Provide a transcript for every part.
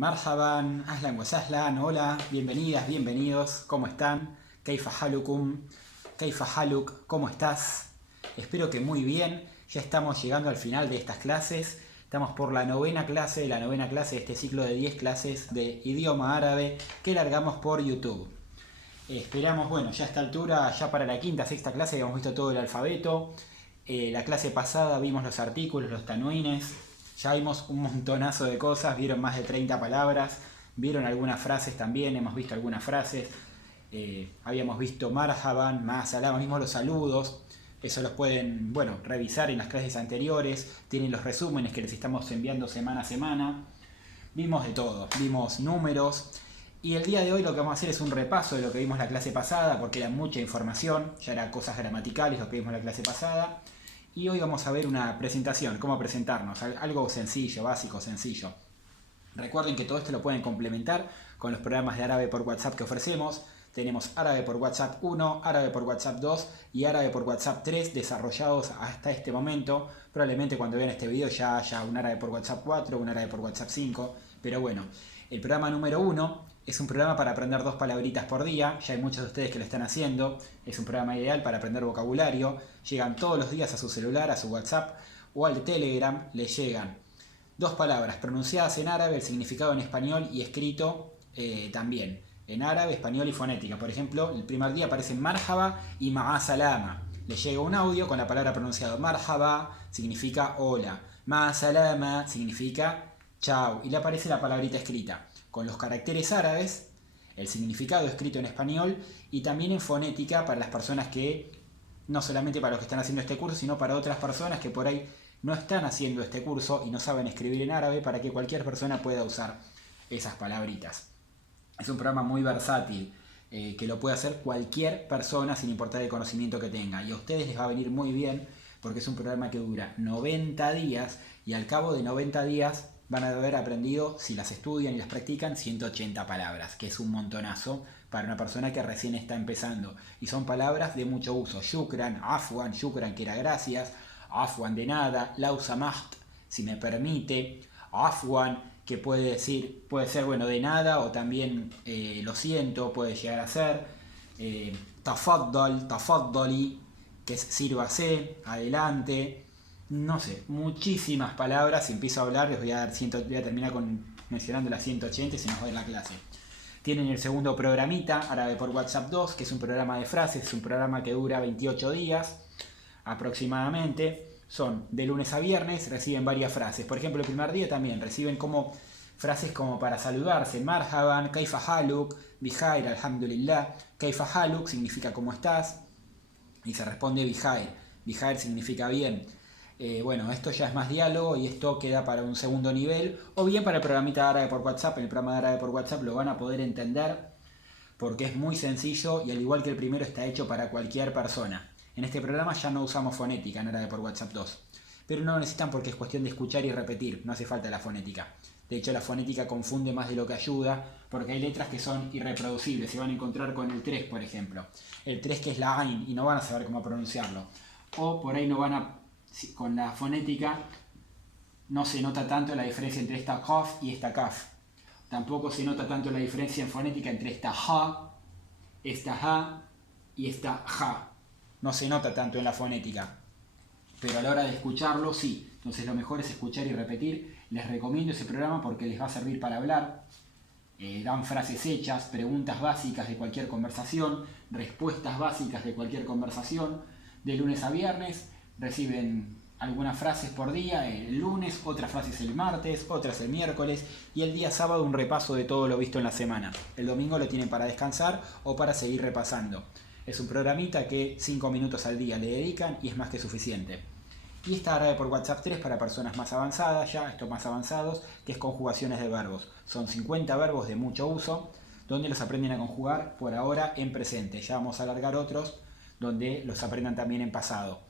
Marhaban, Ahlan wa Sahlan, hola, bienvenidas, bienvenidos, ¿cómo están? Kaifa halukum, Kaifa haluk, ¿cómo estás? Espero que muy bien, ya estamos llegando al final de estas clases, estamos por la novena clase de este ciclo de 10 clases de idioma árabe que largamos por YouTube. Esperamos, bueno, ya a esta altura, ya para la quinta, sexta clase habíamos visto todo el alfabeto. La clase pasada vimos los artículos, los tanwines. Ya vimos un montonazo de cosas, vieron más de 30 palabras, vieron algunas frases también, hemos visto algunas frases. Habíamos visto marhaban, ma'asalama, mismos los saludos. Eso los pueden, bueno, revisar en las clases anteriores. Tienen los resúmenes que les estamos enviando semana a semana. Vimos de todo, vimos números. Y el día de hoy lo que vamos a hacer es un repaso de lo que vimos la clase pasada, porque era mucha información, ya eran cosas gramaticales lo que vimos la clase pasada. Y hoy vamos a ver una presentación, cómo presentarnos, algo sencillo, básico, sencillo. Recuerden que todo esto lo pueden complementar con los programas de árabe por WhatsApp que ofrecemos. Tenemos árabe por WhatsApp 1, árabe por WhatsApp 2 y árabe por WhatsApp 3 desarrollados hasta este momento. Probablemente cuando vean este video ya haya un árabe por WhatsApp 4, un árabe por WhatsApp 5. Pero bueno, el programa número 1 es un programa para aprender 2 palabritas por día. Ya hay muchos de ustedes que lo están haciendo. Es un programa ideal para aprender vocabulario. Llegan todos los días a su celular, a su WhatsApp o al de Telegram. Les llegan 2 palabras pronunciadas en árabe, el significado en español y escrito también. En árabe, español y fonética. Por ejemplo, el primer día aparecen marhaba y ma'asalama. Le llega un audio con la palabra pronunciada. Marhaba significa hola. Ma'asalama significa chao. Y le aparece la palabrita escrita con los caracteres árabes, el significado escrito en español y también en fonética para las personas que, no solamente para los que están haciendo este curso, sino para otras personas que por ahí no están haciendo este curso y no saben escribir en árabe, para que cualquier persona pueda usar esas palabritas. Es un programa muy versátil, que lo puede hacer cualquier persona sin importar el conocimiento que tenga. Y a ustedes les va a venir muy bien porque es un programa que dura 90 días y al cabo de 90 días van a haber aprendido, si las estudian y las practican, 180 palabras, que es un montonazo para una persona que recién está empezando. Y son palabras de mucho uso. Shukran, afwan, shukran que era gracias, afwan de nada, lau samaht, si me permite, afwan que puede ser bueno de nada o también lo siento, puede llegar a ser, tafaddal, tafaddali, que es sírvase, adelante. No sé, muchísimas palabras. Si empiezo a hablar les voy a terminar mencionando las 180 y se nos va a ir la clase. Tienen el segundo programita, árabe por WhatsApp 2, que es un programa de frases, es un programa que dura 28 días aproximadamente. Son de lunes a viernes, reciben varias frases. Por ejemplo, el primer día también reciben frases como para saludarse. Marhaban, kaifa haluk, bihair, alhamdulillah. Kaifa haluk significa ¿cómo estás? Y se responde bihair. Bihair significa bien. Bueno, esto ya es más diálogo y esto queda para un segundo nivel o bien para el programita de árabe por WhatsApp. En el programa de árabe por WhatsApp lo van a poder entender porque es muy sencillo y al igual que el primero está hecho para cualquier persona. En este programa ya no usamos fonética en árabe por WhatsApp 2, pero no lo necesitan porque es cuestión de escuchar y repetir, no hace falta la fonética. De hecho, la fonética confunde más de lo que ayuda porque hay letras que son irreproducibles. Se van a encontrar con el 3, por ejemplo. El 3 que es la Ain y no van a saber cómo pronunciarlo. O por ahí no van a... Con la fonética no se nota tanto la diferencia entre esta kaf y esta kaf. Tampoco se nota tanto la diferencia en fonética entre esta ja y esta ja. No se nota tanto en la fonética. Pero a la hora de escucharlo, sí. Entonces lo mejor es escuchar y repetir. Les recomiendo ese programa porque les va a servir para hablar. Dan frases hechas, preguntas básicas de cualquier conversación, respuestas básicas de cualquier conversación. De lunes a viernes reciben algunas frases por día, el lunes, otras frases el martes, otras el miércoles y el día sábado un repaso de todo lo visto en la semana. El domingo lo tienen para descansar o para seguir repasando. Es un programita que 5 minutos al día le dedican y es más que suficiente. Y está árabe por WhatsApp 3 para personas más avanzadas, ya estos más avanzados, que es conjugaciones de verbos. Son 50 verbos de mucho uso, donde los aprenden a conjugar por ahora en presente. Ya vamos a alargar otros donde los aprendan también en pasado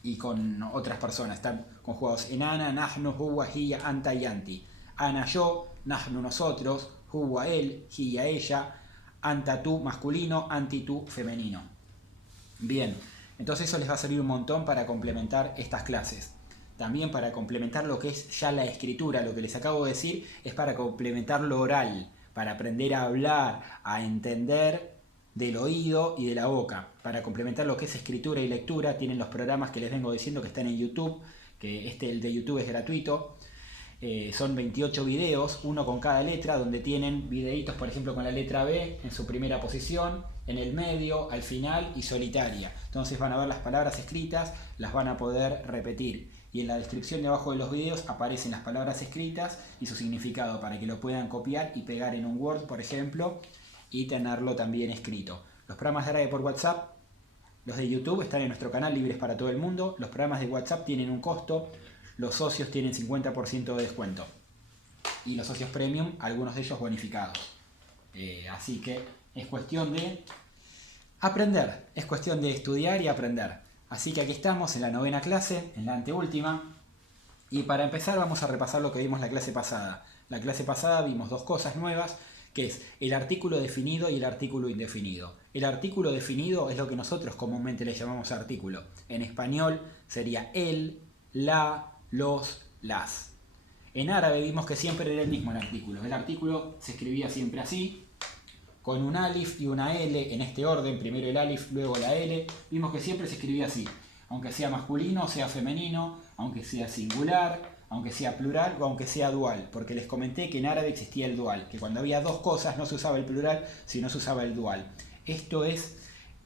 y con otras personas. Están conjugados en ana, nahnu, huwa, hiya, anta y anti. Ana yo, nahnu nosotros, huwa él, hiya ella, anta tú masculino, anti tú femenino. Bien, entonces eso les va a servir un montón para complementar estas clases. también para complementar lo que es ya la escritura. Lo que les acabo de decir es para complementar lo oral, para aprender a hablar, a entender del oído y de la boca. Para complementar lo que es escritura y lectura, tienen los programas que les vengo diciendo que están en YouTube, que el de YouTube es gratuito. Son 28 videos, uno con cada letra, donde tienen videitos, por ejemplo, con la letra B en su primera posición, en el medio, al final y solitaria. Entonces van a ver las palabras escritas, las van a poder repetir. Y en la descripción de abajo de los videos aparecen las palabras escritas y su significado para que lo puedan copiar y pegar en un Word, por ejemplo, y tenerlo también escrito. Los programas de árabe por WhatsApp, los de YouTube están en nuestro canal libres para todo el mundo. Los programas de WhatsApp tienen un costo. Los socios tienen 50% de descuento. Y los socios premium, algunos de ellos bonificados. Así que es cuestión de aprender. Es cuestión de estudiar y aprender. Así que aquí estamos en la 9ª clase, en la anteúltima. Y para empezar vamos a repasar lo que vimos la clase pasada. La clase pasada vimos dos cosas nuevas, que es el artículo definido y el artículo indefinido. El artículo definido es lo que nosotros comúnmente le llamamos artículo. En español sería el, la, los, las. En árabe vimos que siempre era el mismo el artículo. El artículo se escribía siempre así, con un alif y una L en este orden, primero el alif, luego la L. Vimos que siempre se escribía así, aunque sea masculino, sea femenino, aunque sea singular, aunque sea plural o aunque sea dual, porque les comenté que en árabe existía el dual, que cuando había dos cosas no se usaba el plural, sino se usaba el dual. Esto es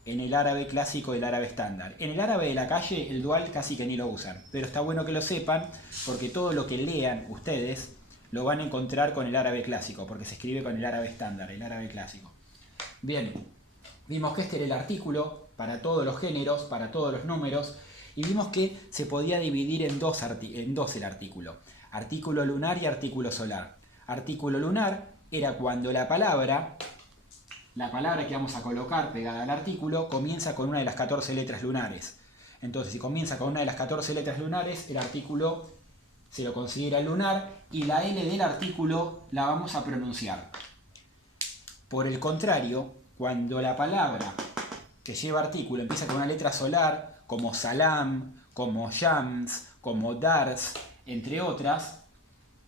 en el árabe clásico y el árabe estándar. En el árabe de la calle el dual casi que ni lo usan, pero está bueno que lo sepan porque todo lo que lean ustedes lo van a encontrar con el árabe clásico, porque se escribe con el árabe estándar, el árabe clásico. Bien, vimos que este era el artículo para todos los géneros, para todos los números, y vimos que se podía dividir en dos el artículo. Artículo lunar y artículo solar. Artículo lunar era cuando la palabra que vamos a colocar pegada al artículo comienza con una de las 14 letras lunares. Entonces, si comienza con una de las 14 letras lunares, el artículo se lo considera lunar y la L del artículo la vamos a pronunciar. Por el contrario, cuando la palabra que lleva artículo empieza con una letra solar, como salam, como shams, como dars, entre otras,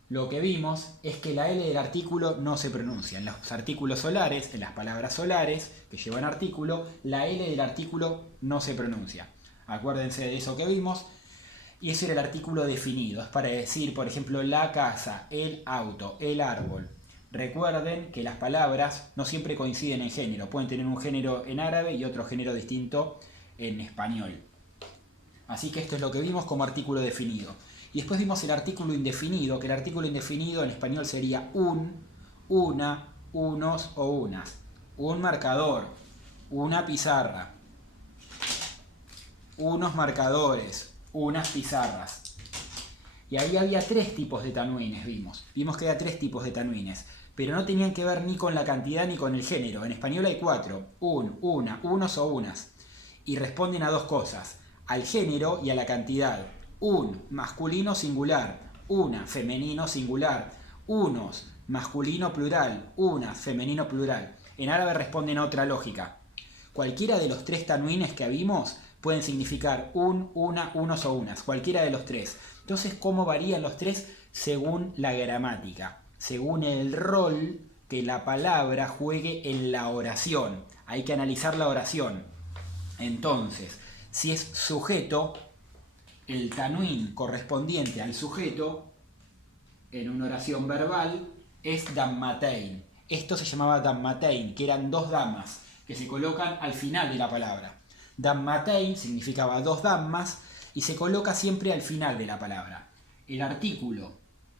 lo que vimos es que la L del artículo no se pronuncia. En los artículos solares, en las palabras solares que llevan artículo, la L del artículo no se pronuncia. Acuérdense de eso que vimos. Y ese era el artículo definido. Es para decir, por ejemplo, la casa, el auto, el árbol. Recuerden que las palabras no siempre coinciden en género. Pueden tener un género en árabe y otro género distinto en español. Así que esto es lo que vimos como artículo definido. Y después vimos el artículo indefinido, que el artículo indefinido en español sería un, una, unos o unas. Un marcador, una pizarra, unos marcadores, unas pizarras. Y ahí había tres tipos de tanwines, vimos. Vimos que había tres tipos de tanwines, pero no tenían que ver ni con la cantidad ni con el género. En español hay cuatro, un, una, unos o unas. Y responden a dos cosas, al género y a la cantidad. Un, masculino singular, una, femenino singular, unos, masculino plural, unas, femenino plural. En árabe responden a otra lógica. Cualquiera de los tres tanwines que vimos pueden significar un, una, unos o unas, cualquiera de los tres. Entonces, ¿cómo varían los tres? Según la gramática, según el rol que la palabra juegue en la oración. Hay que analizar la oración. Entonces, si es sujeto, el tanwin correspondiente al sujeto en una oración verbal es dammatein. Esto se llamaba dammatein, que eran dos damas que se colocan al final de la palabra. Dammatein significaba dos damas y se coloca siempre al final de la palabra. El artículo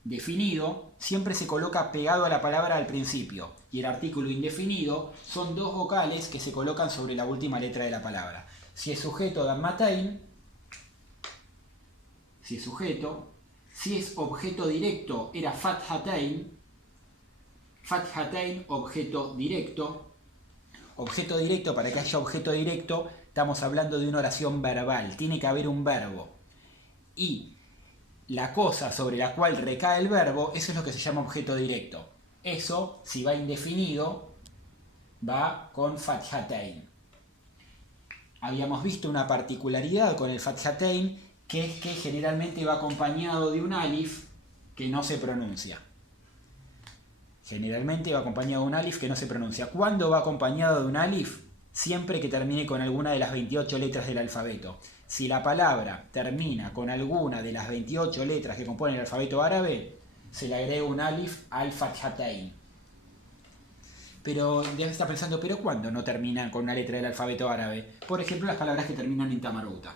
definido siempre se coloca pegado a la palabra al principio y el artículo indefinido son dos vocales que se colocan sobre la última letra de la palabra. Si es sujeto, dammatein. Si es sujeto. Si es objeto directo, era fathatein. Fathatein, objeto directo. Objeto directo, para que haya objeto directo, estamos hablando de una oración verbal. Tiene que haber un verbo. Y la cosa sobre la cual recae el verbo, eso es lo que se llama objeto directo. Eso, si va indefinido, va con fathatein. Habíamos visto una particularidad con el fathatein, que es que generalmente va acompañado de un alif que no se pronuncia. Generalmente va acompañado de un alif que no se pronuncia. ¿Cuándo va acompañado de un alif? Siempre que termine con alguna de las 28 letras del alfabeto. Si la palabra termina con alguna de las 28 letras que componen el alfabeto árabe, se le agrega un alif al fathatayn. Pero debes estar pensando, ¿pero cuándo no terminan con una letra del alfabeto árabe? Por ejemplo, las palabras que terminan en tamarbuta.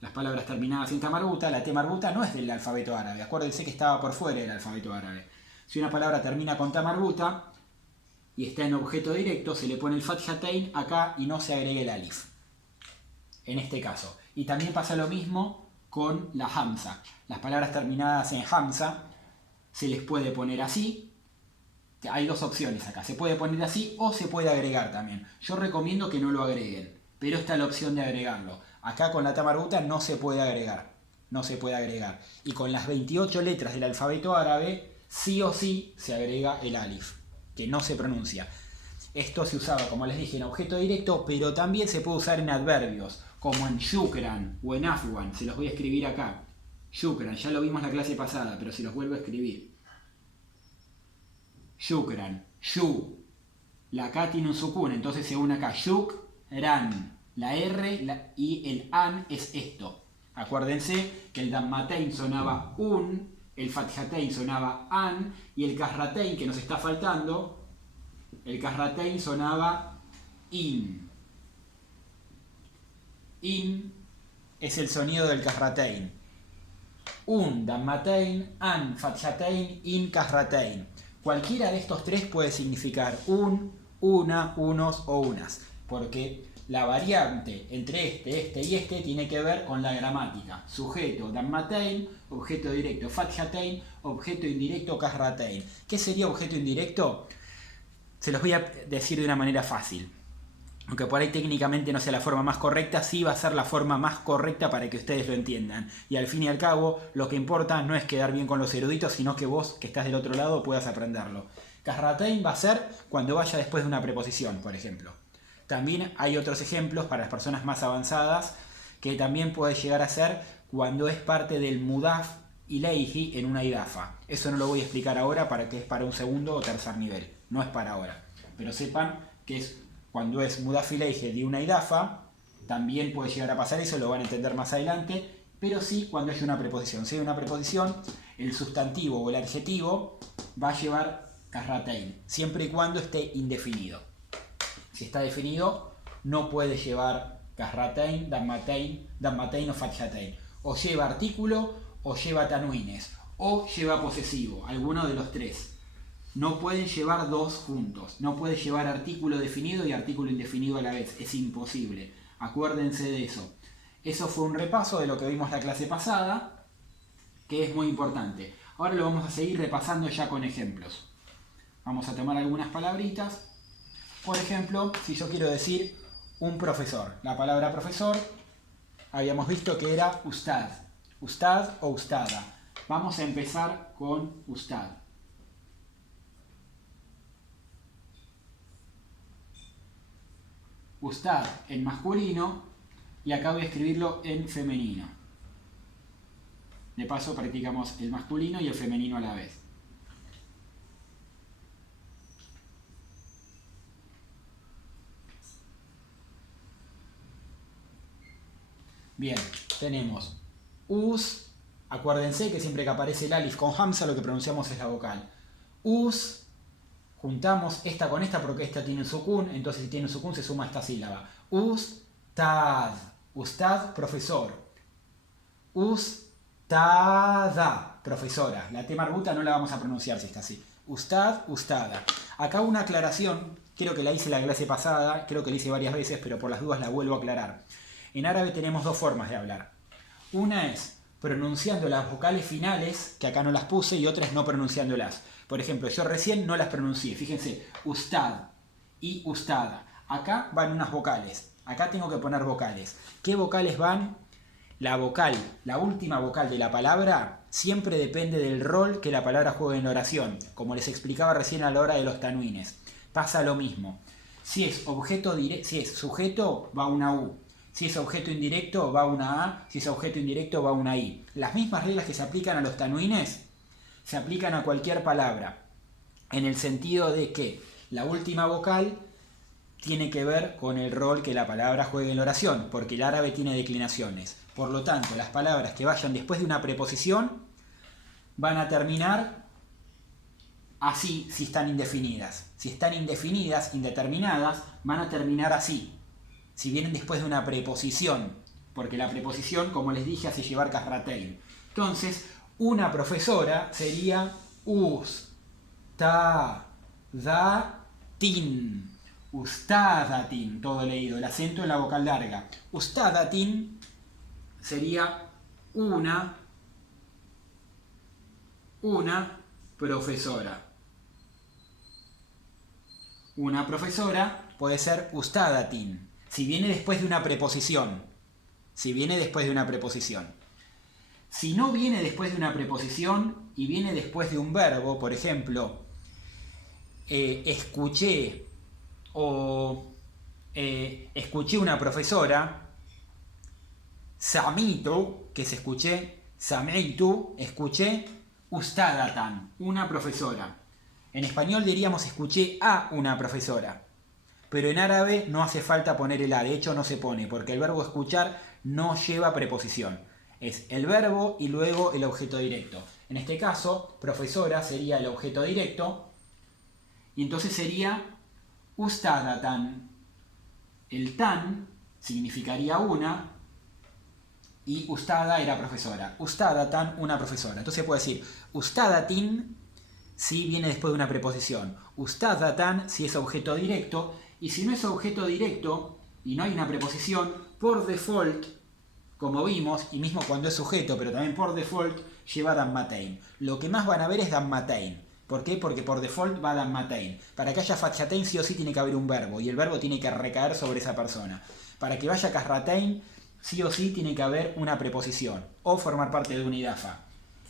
Las palabras terminadas en tamarbuta, la T marbuta no es del alfabeto árabe. Acuérdense que estaba por fuera del alfabeto árabe. Si una palabra termina con tamarbuta y está en objeto directo, se le pone el fathatayn acá y no se agrega el alif. En este caso. Y también pasa lo mismo con la hamza. Las palabras terminadas en hamza se les puede poner así. Hay dos opciones acá. Se puede poner así o se puede agregar también. Yo recomiendo que no lo agreguen, pero está la opción de agregarlo. Acá con la tamarbuta no se puede agregar. No se puede agregar. Y con las 28 letras del alfabeto árabe, sí o sí se agrega el alif, que no se pronuncia. Esto se usaba, como les dije, en objeto directo, pero también se puede usar en adverbios, como en shukran o en afwan. Se los voy a escribir acá. Shukran, ya lo vimos la clase pasada, pero se los vuelvo a escribir. Shukran, shu. La K tiene un sukun, entonces se une acá. Shukran. La R y el an es esto. Acuérdense que el dammatein sonaba un, el fathatayn sonaba an, y el kasratein, que nos está faltando, el kasratein sonaba in. In es el sonido del kasratein. Un dammatein, an fathatayn, in kasratein. Cualquiera de estos tres puede significar un, una, unos o unas, porque la variante entre este y este tiene que ver con la gramática. Sujeto dammatein, objeto directo fathatayn, objeto indirecto kasrateyn. ¿Qué sería objeto indirecto? Se los voy a decir de una manera fácil. Aunque por ahí técnicamente no sea la forma más correcta, sí va a ser la forma más correcta para que ustedes lo entiendan. Y al fin y al cabo, lo que importa no es quedar bien con los eruditos, sino que vos, que estás del otro lado, puedas aprenderlo. Kasrateyn va a ser cuando vaya después de una preposición, por ejemplo. También hay otros ejemplos para las personas más avanzadas, que también puede llegar a ser cuando es parte del mudaf ilayhi en una idafa. Eso no lo voy a explicar ahora, para que es para un segundo o tercer nivel. No es para ahora. Pero sepan que es cuando es mudaf ilayhi de una idafa, también puede llegar a pasar eso, lo van a entender más adelante, pero sí cuando hay una preposición. Si hay una preposición, el sustantivo o el adjetivo va a llevar kasrateyn, siempre y cuando esté indefinido. Si está definido, no puede llevar kasrateyn, dammateyn o fathatayn. O lleva artículo, o lleva tanwines, o lleva posesivo, alguno de los tres. No pueden llevar dos juntos. No puede llevar artículo definido y artículo indefinido a la vez. Es imposible. Acuérdense de eso. Eso fue un repaso de lo que vimos la clase pasada, que es muy importante. Ahora lo vamos a seguir repasando ya con ejemplos. Vamos a tomar algunas palabritas. Por ejemplo, si yo quiero decir un profesor. La palabra profesor habíamos visto que era ustad. Ustad o ustada. Vamos a empezar con ustad. Ustad en masculino y acá voy a escribirlo en femenino. De paso practicamos el masculino y el femenino a la vez. Bien, tenemos us. Acuérdense que siempre que aparece el alif con hamza lo que pronunciamos es la vocal. Us. Juntamos esta con esta porque esta tiene un sukun, entonces si tiene un sukun se suma esta sílaba. Ustad. Ustad, profesor. Ustada, profesora. La T marbuta no la vamos a pronunciar si está así. Ustad, ustada. Acá una aclaración, creo que la hice la clase pasada, creo que la hice varias veces, pero por las dudas la vuelvo a aclarar. En árabe tenemos dos formas de hablar. Una es pronunciando las vocales finales, que acá no las puse, y otra es no pronunciándolas. Por ejemplo, yo recién no las pronuncié. Fíjense, ustad y ustada. Acá van unas vocales. Acá tengo que poner vocales. ¿Qué vocales van? La vocal, la última vocal de la palabra, siempre depende del rol que la palabra juegue en la oración. Como les explicaba recién a la hora de los tanwines. Pasa lo mismo. Si es objeto si es sujeto, va una U. Si es objeto indirecto va una A, si es objeto indirecto va una I. Las mismas reglas que se aplican a los tanwines se aplican a cualquier palabra, en el sentido de que la última vocal tiene que ver con el rol que la palabra juega en la oración, porque el árabe tiene declinaciones. Por lo tanto, las palabras que vayan después de una preposición van a terminar así si están indefinidas. Si están indefinidas, indeterminadas, van a terminar así, si vienen después de una preposición, porque la preposición, como les dije, hace llevar kasratein. Entonces, una profesora sería ustadatin. Ustadatin, todo leído, el acento en la vocal larga. Ustadatin sería una profesora. Una profesora puede ser ustadatin, si viene después de una preposición. Si viene después de una preposición. Si no viene después de una preposición y viene después de un verbo, por ejemplo, escuché o escuché una profesora, samitu, que es escuché, samitu, escuché, ustadatan, una profesora. En español diríamos escuché a una profesora, pero en árabe no hace falta poner el a, de hecho no se pone, porque el verbo escuchar no lleva preposición. Es el verbo y luego el objeto directo. En este caso, profesora sería el objeto directo, y entonces sería ustadatan. El tan significaría una, y ustada era profesora. Ustadatan, una profesora. Entonces puede decir ustadatin si viene después de una preposición. Ustadatan si es objeto directo. Y si no es objeto directo y no hay una preposición, por default, como vimos, y mismo cuando es sujeto, pero también por default, lleva dammatein. Lo que más van a ver es dammatein. ¿Por qué? Porque por default va dammatein. Para que haya fathatein sí o sí tiene que haber un verbo, y el verbo tiene que recaer sobre esa persona. Para que vaya kasratein sí o sí tiene que haber una preposición, o formar parte de una idafa.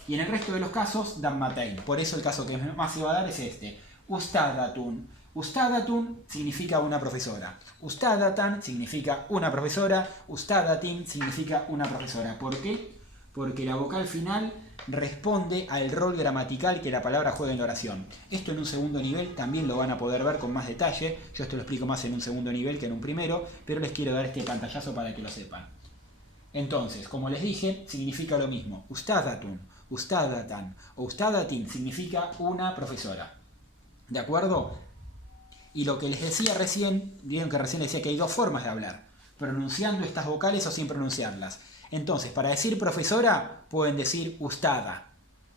Y en el resto de los casos, dammatein. Por eso el caso que más se va a dar es este. Ustadatun. Ustadatun significa una profesora. Ustadatan significa una profesora. Ustadatin significa una profesora. ¿Por qué? Porque la vocal final responde al rol gramatical que la palabra juega en la oración. Esto en un segundo nivel también lo van a poder ver con más detalle. Yo esto lo explico más en un segundo nivel que en un primero, pero les quiero dar este pantallazo para que lo sepan. Entonces, como les dije, significa lo mismo. Ustadatun, ustadatan o ustadatin significa una profesora. ¿De acuerdo? Y lo que les decía recién, vieron que recién les decía que hay dos formas de hablar, pronunciando estas vocales o sin pronunciarlas. Entonces, para decir profesora, pueden decir ustada.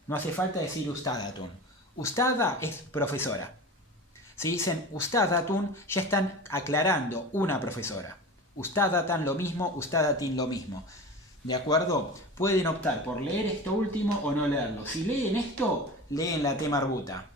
No hace falta decir ustadatun. Ustada es profesora. Si dicen ustadatun, ya están aclarando una profesora. Ustadatan lo mismo, ustadatin lo mismo. ¿De acuerdo? Pueden optar por leer esto último o no leerlo. Si leen esto, leen la T marbuta.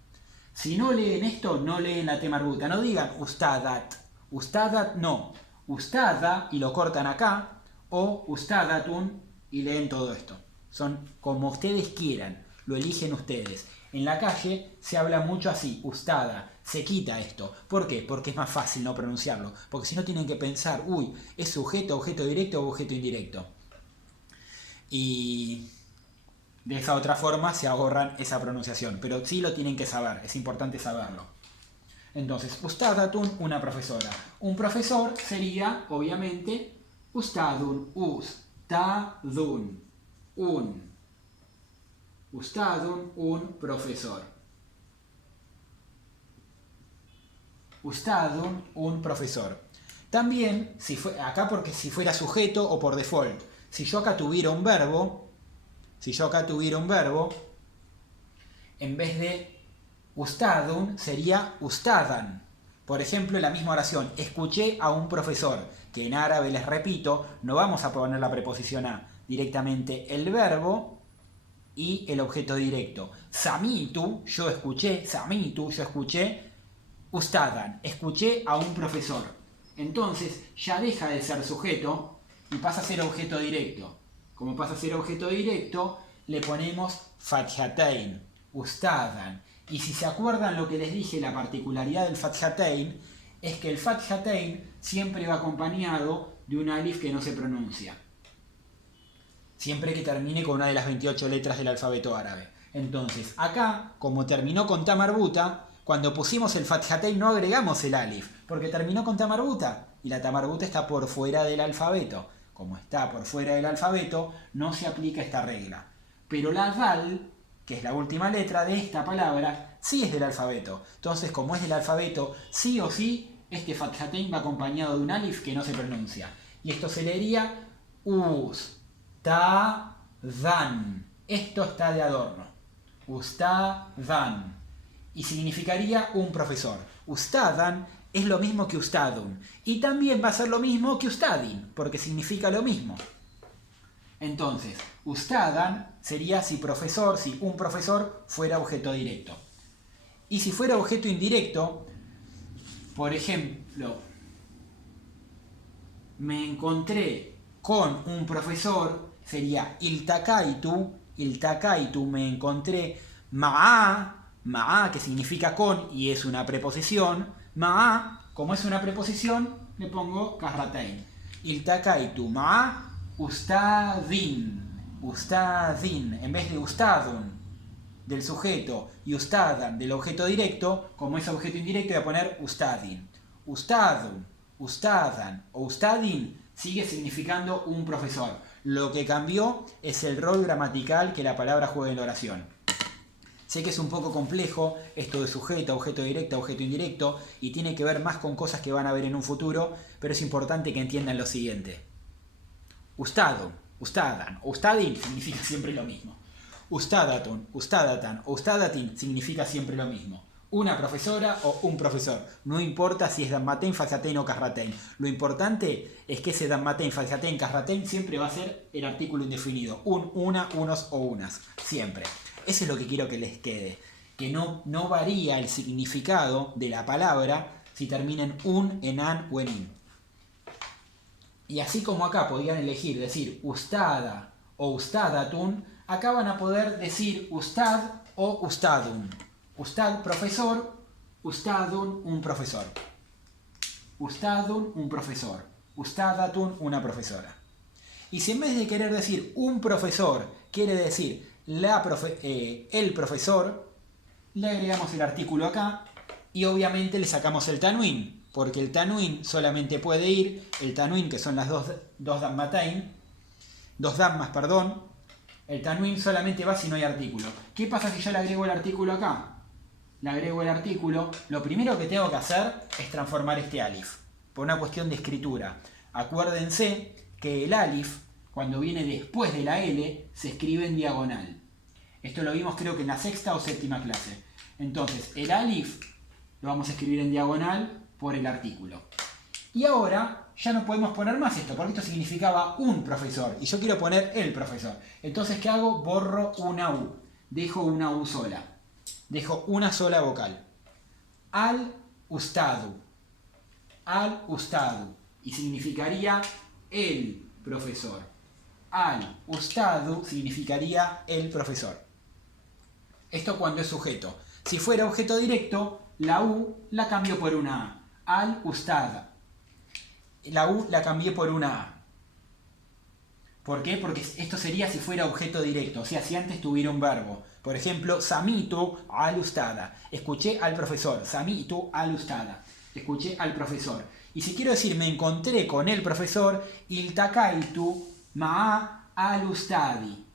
Si no leen esto, no leen la T marbuta. No digan ustadat. Ustadat no. Ustada y lo cortan acá. O ustadatun y leen todo esto. Son como ustedes quieran. Lo eligen ustedes. En la calle se habla mucho así. Ustada. Se quita esto. ¿Por qué? Porque es más fácil no pronunciarlo. Porque si no tienen que pensar, uy, ¿es sujeto, objeto directo o objeto indirecto? Y de esa otra forma se ahorran esa pronunciación. Pero sí lo tienen que saber. Es importante saberlo. Entonces, ustadatun, una profesora. Un profesor sería, obviamente, ustadun, ustadun, ustadun, un profesor. Ustadun, un profesor. También, acá porque si fuera sujeto o por default. Si yo acá tuviera un verbo, en vez de ustadun sería ustadan. Por ejemplo, en la misma oración, escuché a un profesor, que en árabe, les repito, no vamos a poner la preposición a, directamente el verbo y el objeto directo. Samitu, yo escuché, ustadan, escuché a un profesor. Entonces ya deja de ser sujeto y pasa a ser objeto directo. Como pasa a ser objeto directo, le ponemos fathatein, ustadan. Y si se acuerdan lo que les dije, la particularidad del fathatein es que el fathatein siempre va acompañado de un alif que no se pronuncia. Siempre que termine con una de las 28 letras del alfabeto árabe. Entonces, acá, como terminó con ta marbuta, cuando pusimos el fathatein no agregamos el alif, porque terminó con ta marbuta, y la ta marbuta está por fuera del alfabeto. Como está por fuera del alfabeto, no se aplica esta regla. Pero la dal, que es la última letra de esta palabra, sí es del alfabeto. Entonces, como es del alfabeto, sí o sí, este fathatein va acompañado de un alif que no se pronuncia. Y esto se leería ustadan. Esto está de adorno. Ustadan. Y significaría un profesor. Ustadan es lo mismo que ustadun. Y también va a ser lo mismo que ustadin, porque significa lo mismo. Entonces, ustadan sería si un profesor fuera objeto directo. Y si fuera objeto indirecto, por ejemplo, me encontré con un profesor, sería iltakaitu me encontré, ma'a, que significa con y es una preposición, ma'a, como es una preposición, le pongo karratein. Iltakaitu ma'a ustadin, en vez de ustadun del sujeto y ustadan del objeto directo, como es objeto indirecto voy a poner ustadin. Ustadun, ustadan o ustadin sigue significando un profesor. Lo que cambió es el rol gramatical que la palabra juega en la oración. Sé que es un poco complejo esto de sujeto, objeto directo, objeto indirecto, y tiene que ver más con cosas que van a ver en un futuro, pero es importante que entiendan lo siguiente. Ustadun, ustadan o ustadin significa siempre lo mismo. Ustadatun, ustadatan o ustadatin significa siempre lo mismo. Una profesora o un profesor. No importa si es dammatein, fathatein o karratein. Lo importante es que ese dammatein, fathatein, karratein siempre va a ser el artículo indefinido. Una, unos o unas. Siempre. Eso es lo que quiero que les quede. Que no varía el significado de la palabra si termina en un, en an o en in. Y así como acá podían elegir decir ustada o ustadatun, acá van a poder decir ustad o ustadun. Ustad, profesor, ustadun, un profesor. Ustadun, un profesor. Ustadatun, una profesora. Y si en vez de querer decir un profesor, quiere decir el profesor, le agregamos el artículo acá y obviamente le sacamos el tanwin, porque el tanwin solamente puede ir, el tanwin que son las dos dammas, perdón, el tanwin solamente va si no hay artículo. ¿Qué pasa si yo le agrego el artículo acá? Le agrego el artículo, lo primero que tengo que hacer es transformar este alif, por una cuestión de escritura. Acuérdense que el alif, cuando viene después de la L, se escribe en diagonal. Esto lo vimos creo que en la sexta o séptima clase. Entonces, el alif lo vamos a escribir en diagonal por el artículo. Y ahora ya no podemos poner más esto, porque esto significaba un profesor, y yo quiero poner el profesor. Entonces, ¿qué hago? Borro una U, dejo una U sola. Dejo una sola vocal. Al ustadu. Al ustadu. Y significaría el profesor. Al ustadu significaría el profesor. Esto cuando es sujeto. Si fuera objeto directo, la U la cambio por una A. Al ustada. La U la cambié por una A. ¿Por qué? Porque esto sería si fuera objeto directo, o sea, si antes tuviera un verbo. Por ejemplo, samitu al ustada. Escuché al profesor. Samitu al ustada. Escuché al profesor. Y si quiero decir me encontré con el profesor, iltakaitu ma'a al ustadi.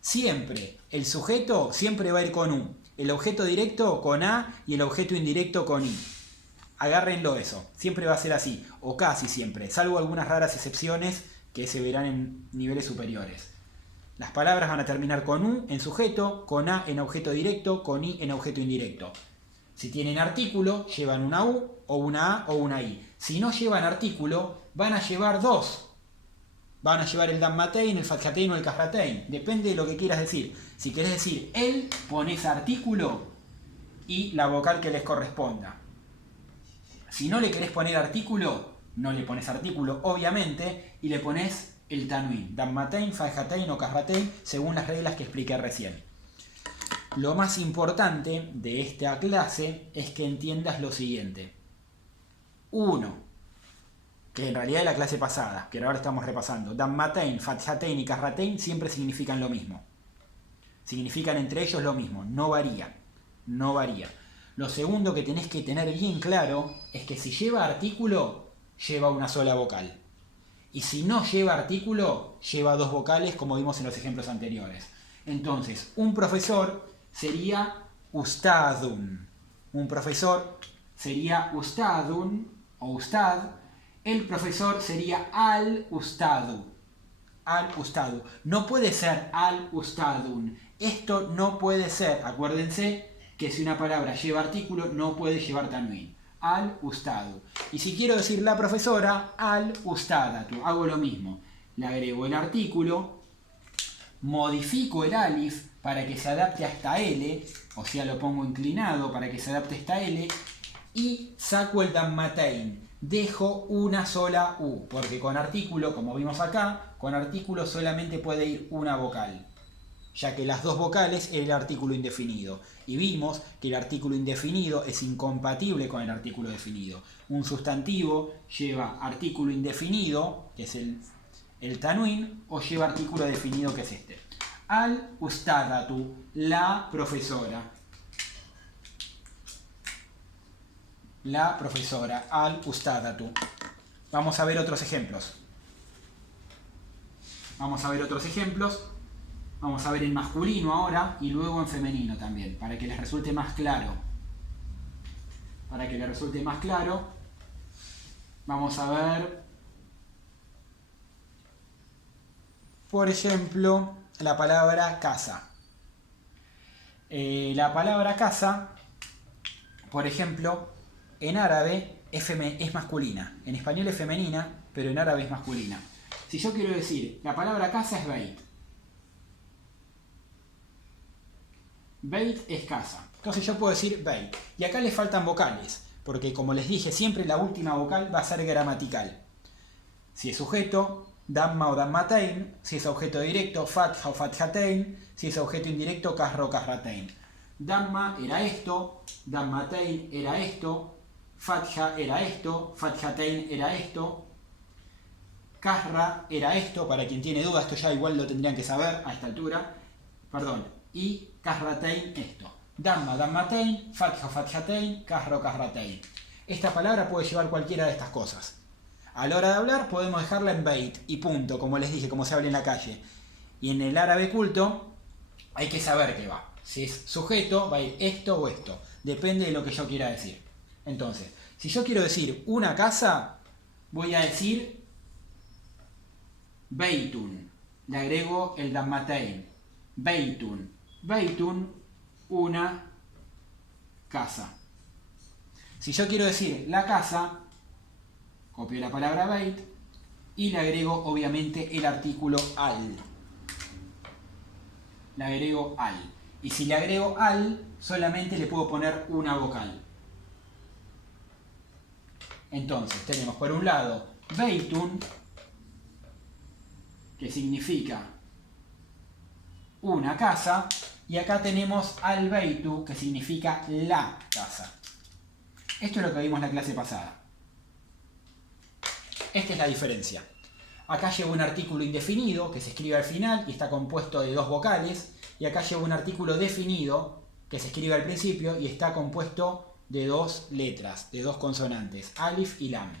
Siempre, el sujeto siempre va a ir con U. El objeto directo con A y el objeto indirecto con I. Agárrenlo eso. Siempre va a ser así. O casi siempre. Salvo algunas raras excepciones que se verán en niveles superiores. Las palabras van a terminar con U en sujeto, con A en objeto directo, con I en objeto indirecto. Si tienen artículo, llevan una U, o una A, o una I. Si no llevan artículo, van a llevar dos. Van a llevar el dammatein, el fathatein o el karratein. Depende de lo que quieras decir. Si querés decir él, pones artículo y la vocal que les corresponda. Si no le querés poner artículo, no le pones artículo, obviamente, y le pones el tanwin, dammatein, fathatein o karratein, según las reglas que expliqué recién. Lo más importante de esta clase es que entiendas lo siguiente. 1. que en realidad es la clase pasada, que ahora estamos repasando. Dammatein, Fathatein y Kasratein siempre significan lo mismo. Significan entre ellos lo mismo, no varía. No varía. Lo segundo que tenés que tener bien claro es que si lleva artículo, lleva una sola vocal. Y si no lleva artículo, lleva dos vocales, como vimos en los ejemplos anteriores. Entonces, un profesor sería ustadun. Un profesor sería ustadun o ustad. El profesor sería al-ustadu. Al-ustadu. No puede ser al-ustadun. Esto no puede ser. Acuérdense que si una palabra lleva artículo, no puede llevar tanwin. Al-ustadu. Y si quiero decir la profesora, al-ustadatu. Hago lo mismo. Le agrego el artículo, modifico el alif para que se adapte a esta L, o sea, lo pongo inclinado para que se adapte a esta L, y saco el dammatein. Dejo una sola U, porque con artículo, como vimos acá, con artículo solamente puede ir una vocal, ya que las dos vocales es el artículo indefinido. Y vimos que el artículo indefinido es incompatible con el artículo definido. Un sustantivo lleva artículo indefinido, que es el tanwin, o lleva artículo definido, que es este. Al-ustadatu, la profesora. La profesora, al-ustadatu. Vamos a ver otros ejemplos. Vamos a ver otros ejemplos. Vamos a ver en masculino ahora y luego en femenino también, para que les resulte más claro. Para que les resulte más claro, vamos a ver, por ejemplo, la palabra casa. La palabra casa, por ejemplo, en árabe es masculina. En español es femenina, pero en árabe es masculina. Si yo quiero decir, la palabra casa es beit. Beit es casa. Entonces yo puedo decir beit. Y acá le faltan vocales, porque como les dije, siempre la última vocal va a ser gramatical. Si es sujeto, damma o dammatein. Si es objeto directo, fatha o fathatein. Si es objeto indirecto, kasra o kasratein. Damma era esto, dammatein era esto, fatha era esto, fathatein era esto, kasra era esto. Para quien tiene duda, esto ya igual lo tendrían que saber a esta altura. Perdón. Y kasratein esto. Damma, dammatein, fatha, fathatein, kasra, kasratein. Esta palabra puede llevar cualquiera de estas cosas. A la hora de hablar podemos dejarla en beit y punto, como les dije, como se habla en la calle. Y en el árabe culto hay que saber qué va. Si es sujeto, va a ir esto o esto. Depende de lo que yo quiera decir. Entonces, si yo quiero decir una casa, voy a decir beitun. Le agrego el dammatein. Beitun. Beitun, una casa. Si yo quiero decir la casa, copio la palabra beit y le agrego obviamente el artículo al. Le agrego al. Y si le agrego al, solamente le puedo poner una vocal. Entonces tenemos por un lado beitun, que significa una casa, y acá tenemos al beitu, que significa la casa. Esto es lo que vimos en la clase pasada. Esta es la diferencia. Acá lleva un artículo indefinido que se escribe al final y está compuesto de dos vocales, y acá lleva un artículo definido que se escribe al principio y está compuesto de dos letras, de dos consonantes, alif y lam,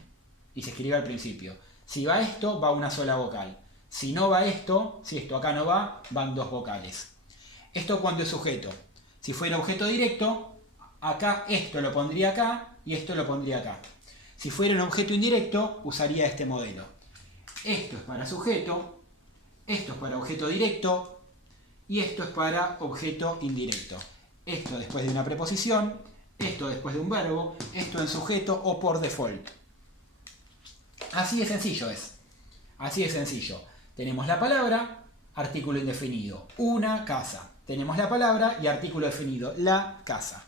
y se escribe al principio. Si va esto, va una sola vocal. Si no va esto, si esto acá no va, van dos vocales. Esto cuando es sujeto. Si fuera objeto directo, acá esto lo pondría acá y esto lo pondría acá. Si fuera un objeto indirecto, usaría este modelo. Esto es para sujeto, esto es para objeto directo y esto es para objeto indirecto. Esto después de una preposición, esto después de un verbo, esto en sujeto o por default. Así de sencillo es. Así de sencillo. Tenemos la palabra, artículo indefinido, una casa. Tenemos la palabra y artículo definido, la casa.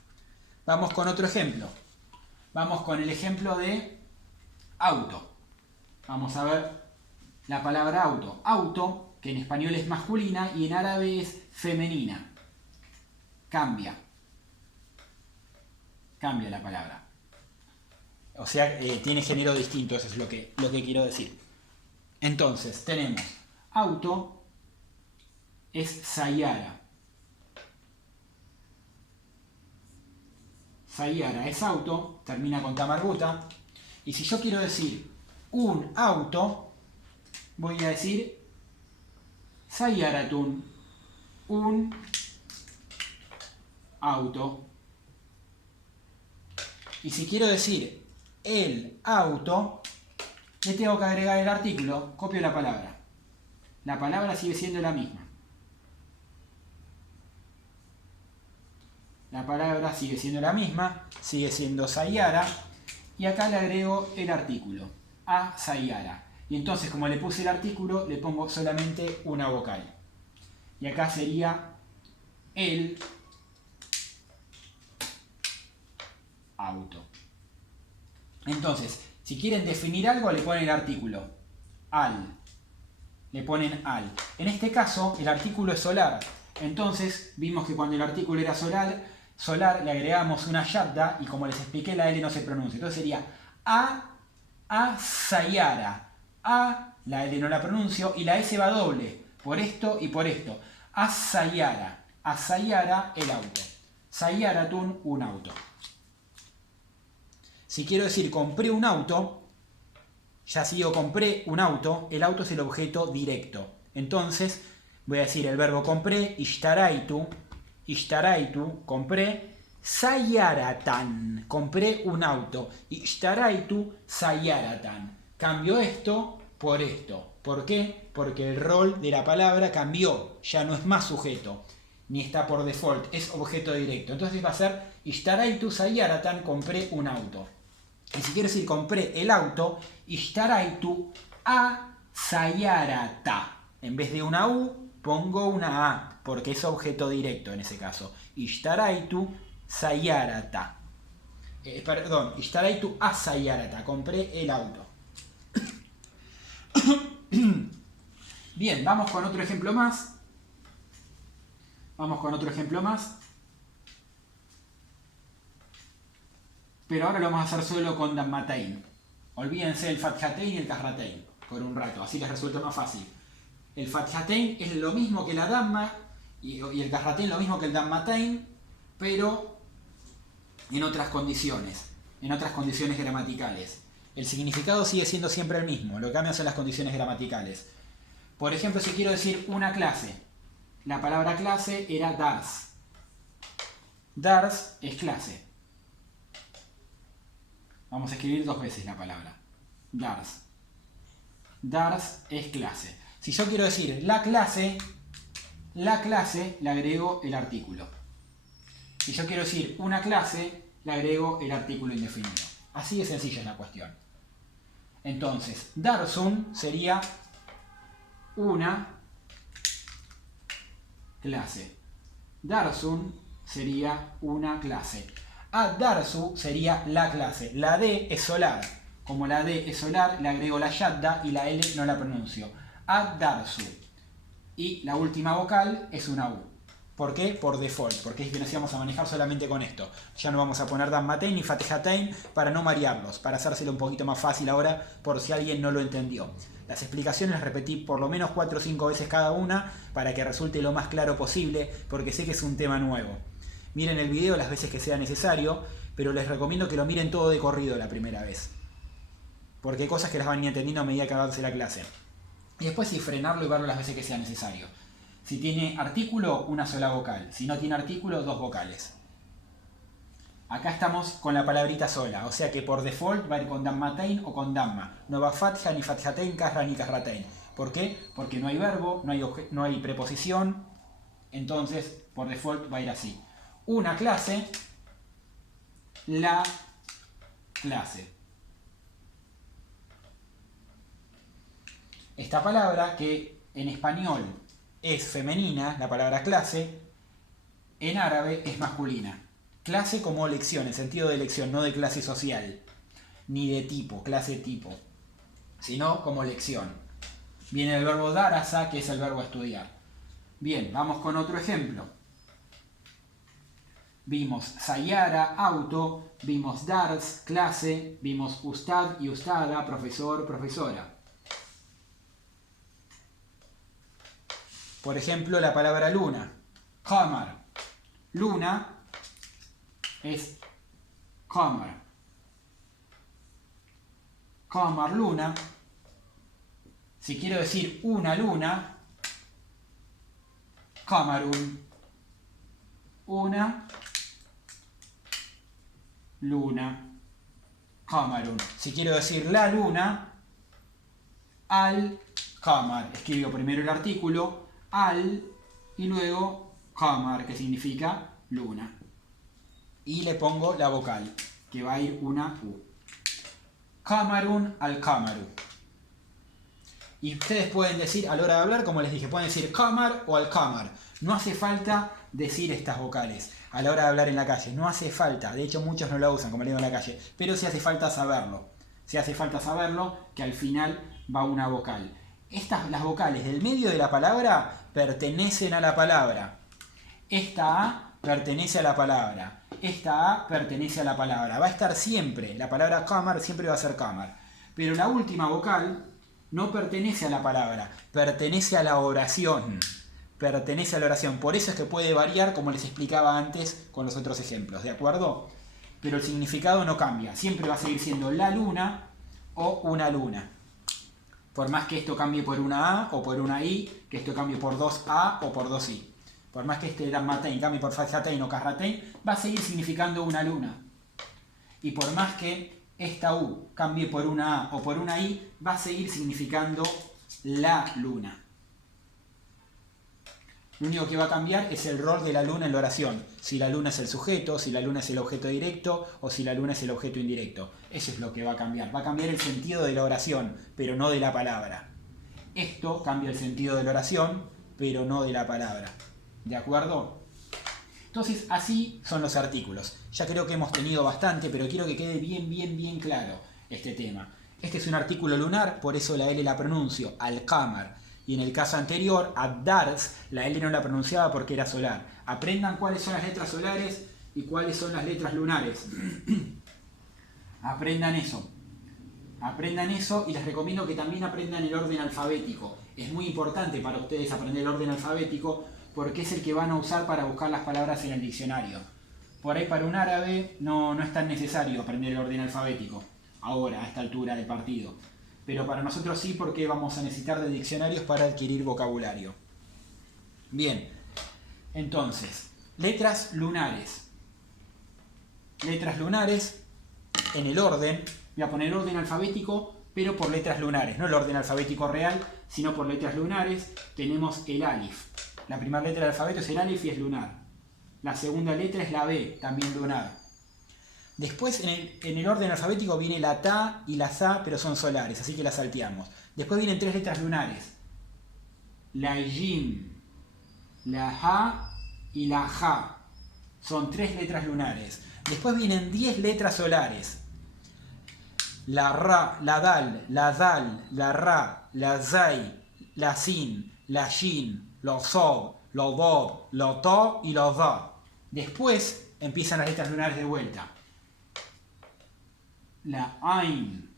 Vamos con otro ejemplo. Vamos con el ejemplo de auto. Vamos a ver la palabra auto. Auto, que en español es masculina y en árabe es femenina. Cambia. Cambia la palabra. O sea, tiene género distinto, eso es lo que quiero decir. Entonces, tenemos auto es sayara. Sayara es auto, termina con tamarguta. Y si yo quiero decir un auto, voy a decir sayaratun, un auto. Y si quiero decir el auto, le tengo que agregar el artículo, copio la palabra. La palabra sigue siendo la misma. La palabra sigue siendo la misma, sigue siendo sayara. Y acá le agrego el artículo, a sayara. Y entonces, como le puse el artículo, le pongo solamente una vocal. Y acá sería el auto. Entonces, si quieren definir algo, le ponen el artículo. Al. Le ponen al. En este caso, el artículo es solar. Entonces, vimos que cuando el artículo era solar, le agregamos una yadda y como les expliqué, la L no se pronuncia. Entonces sería a sayara. A, la L no la pronuncio, y la S va doble. Por esto y por esto. A sayara. A sayara, el auto. Sayaratun, un auto. Si quiero decir compré un auto, ya si digo compré un auto, el auto es el objeto directo. Entonces voy a decir el verbo compré, ishtaraitu, compré, sayaratan, compré un auto, ishtaraitu sayaratan. Cambio esto por esto. ¿Por qué? Porque el rol de la palabra cambió, ya no es más sujeto, ni está por default, es objeto directo. Entonces va a ser ishtaraitu sayaratan, compré un auto. Y si quiero decir compré el auto, ishtaraitu a sayarata. En vez de una U, pongo una A, porque es objeto directo en ese caso. Ishtaraitu sayarata. Ishtaraitu a sayarata. Compré el auto. Bien, vamos con otro ejemplo más. Pero ahora lo vamos a hacer solo con dammatain. Olvídense del fathatain y el kasratain por un rato, así les resulta más fácil. El fathatain es lo mismo que la damma y el kasratain lo mismo que el dammatain, pero en otras condiciones gramaticales. El significado sigue siendo siempre el mismo, lo que cambian son las condiciones gramaticales. Por ejemplo, si quiero decir una clase, la palabra clase era dars. Dars es clase. Vamos a escribir 2 veces la palabra. Dars. Dars es clase. Si yo quiero decir la clase le agrego el artículo. Si yo quiero decir una clase, le agrego el artículo indefinido. Así de sencilla es la cuestión. Entonces, darsun sería una clase. Darsun sería una clase. Ad-darsu sería la clase. La D es solar. Como la D es solar, le agrego la yadda y la L no la pronuncio. Ad-darsu. Y la última vocal es una U. ¿Por qué? Por default. Porque es que nos íbamos a manejar solamente con esto. Ya no vamos a poner dammatain ni fathejatain para no marearlos. Para hacérselo un poquito más fácil ahora por si alguien no lo entendió. Las explicaciones las repetí por lo menos 4 o 5 veces cada una para que resulte lo más claro posible porque sé que es un tema nuevo. Miren el video las veces que sea necesario, pero les recomiendo que lo miren todo de corrido la primera vez. Porque hay cosas que las van a ir entendiendo a medida que avance la clase. Y después sí frenarlo y verlo las veces que sea necesario. Si tiene artículo, una sola vocal. Si no tiene artículo, 2 vocales. Acá estamos con la palabrita sola, o sea que por default va a ir con dammatain o con damma. No va fatha, ni fathatain, kasra, ni kasratain. ¿Por qué? Porque no hay verbo, no hay preposición, entonces por default va a ir así. Una clase, la clase. Esta palabra que en español es femenina, la palabra clase, en árabe es masculina. Clase como lección, en sentido de lección, no de clase social, ni de tipo, clase tipo, sino como lección. Viene el verbo darasa, que es el verbo estudiar. Bien, vamos con otro ejemplo. vimos sayara, auto, vimos dars, clase, vimos ustad y ustada, profesor, profesora. Por ejemplo, la palabra luna, qamar. Luna es qamar. Qamar, luna. Si quiero decir una luna, qamarun. Una luna. Qamarun. Si quiero decir la luna, al-qamar. Escribo primero el artículo, al, y luego qamar, que significa luna. Y le pongo la vocal, que va a ir una U. Qamarun al-qamaru. Y ustedes pueden decir, a la hora de hablar, como les dije, pueden decir qamar o al-qamar. No hace falta decir estas vocales a la hora de hablar en la calle. No hace falta. De hecho, muchos no la usan, como le digo, en la calle. Pero sí hace falta saberlo. Sí hace falta saberlo que al final va una vocal. Las vocales del medio de la palabra pertenecen a la palabra. Esta A pertenece a la palabra. Esta A pertenece a la palabra. Va a estar siempre. La palabra qamar siempre va a ser qamar. Pero la última vocal no pertenece a la palabra. Pertenece a la oración. Pertenece a la oración. Por eso es que puede variar, como les explicaba antes con los otros ejemplos. ¿De acuerdo? Pero el significado no cambia. Siempre va a seguir siendo la luna o una luna. Por más que esto cambie por una A o por una I, que esto cambie por dos A o por dos I. Por más que este dammatein cambie por fathatein o kasratein, va a seguir significando una luna. Y por más que esta U cambie por una A o por una I, va a seguir significando la luna. Lo único que va a cambiar es el rol de la luna en la oración. Si la luna es el sujeto, si la luna es el objeto directo o si la luna es el objeto indirecto. Eso es lo que va a cambiar. Va a cambiar el sentido de la oración, pero no de la palabra. Esto cambia el sentido de la oración, pero no de la palabra. ¿De acuerdo? Entonces, así son los artículos. Ya creo que hemos tenido bastante, pero quiero que quede bien claro este tema. Este es un artículo lunar, por eso la L la pronuncio, al-qamar. Y en el caso anterior, ad-dars, la L no la pronunciaba porque era solar. Aprendan cuáles son las letras solares y cuáles son las letras lunares. Aprendan eso. Aprendan eso y les recomiendo que también aprendan el orden alfabético. Es muy importante para ustedes aprender el orden alfabético porque es el que van a usar para buscar las palabras en el diccionario. Por ahí para un árabe no es tan necesario aprender el orden alfabético, ahora, a esta altura del partido. Pero para nosotros sí, porque vamos a necesitar de diccionarios para adquirir vocabulario. Bien, entonces, letras lunares. Letras lunares en el orden, voy a poner el orden alfabético, pero por letras lunares, no el orden alfabético real, sino por letras lunares. Tenemos el alif. La primera letra del alfabeto es el alif y es lunar. La segunda letra es la B, también lunar. Después en el orden alfabético viene la ta y la za, pero son solares, así que las salteamos. Después vienen tres letras lunares. La jim, la ha y la ja. Son tres letras lunares. Después vienen 10 letras solares. La ra, la dal, la ra, la zai, la sin, la shin, la sod, la dod, la to y la da. Después empiezan las letras lunares de vuelta. La ain,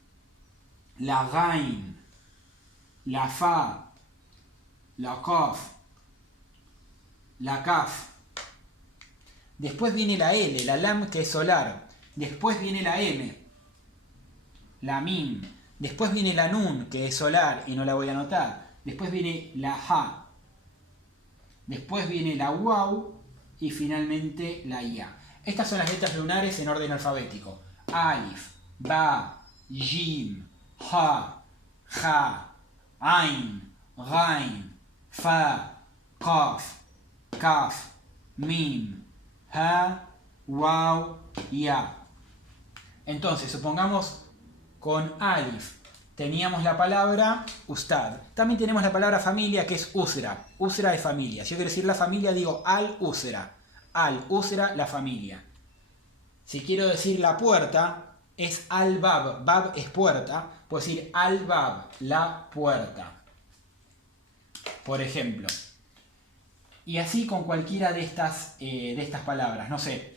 la gain, la fa, la kaf, la kaf. Después viene la L, la lam, que es solar. Después viene la M, la mim. Después viene la nun, que es solar y no la voy a anotar. Después viene la ha. Después viene la waw y finalmente la ya. Estas son las letras lunares en orden alfabético. Alif, ba, jim, ha, ja, ain, gain, fa, qaf, kaf, mim, ha, waw, ya. Entonces, supongamos con alif teníamos la palabra ustad. También tenemos la palabra familia, que es usra. Usra de familia. Si yo quiero decir la familia, digo al-usra. Al-usra, la familia. Si quiero decir la puerta, es al-bab. Bab es puerta. Puedo decir al-bab, la puerta. Por ejemplo, Y así con cualquiera de estas palabras. No sé.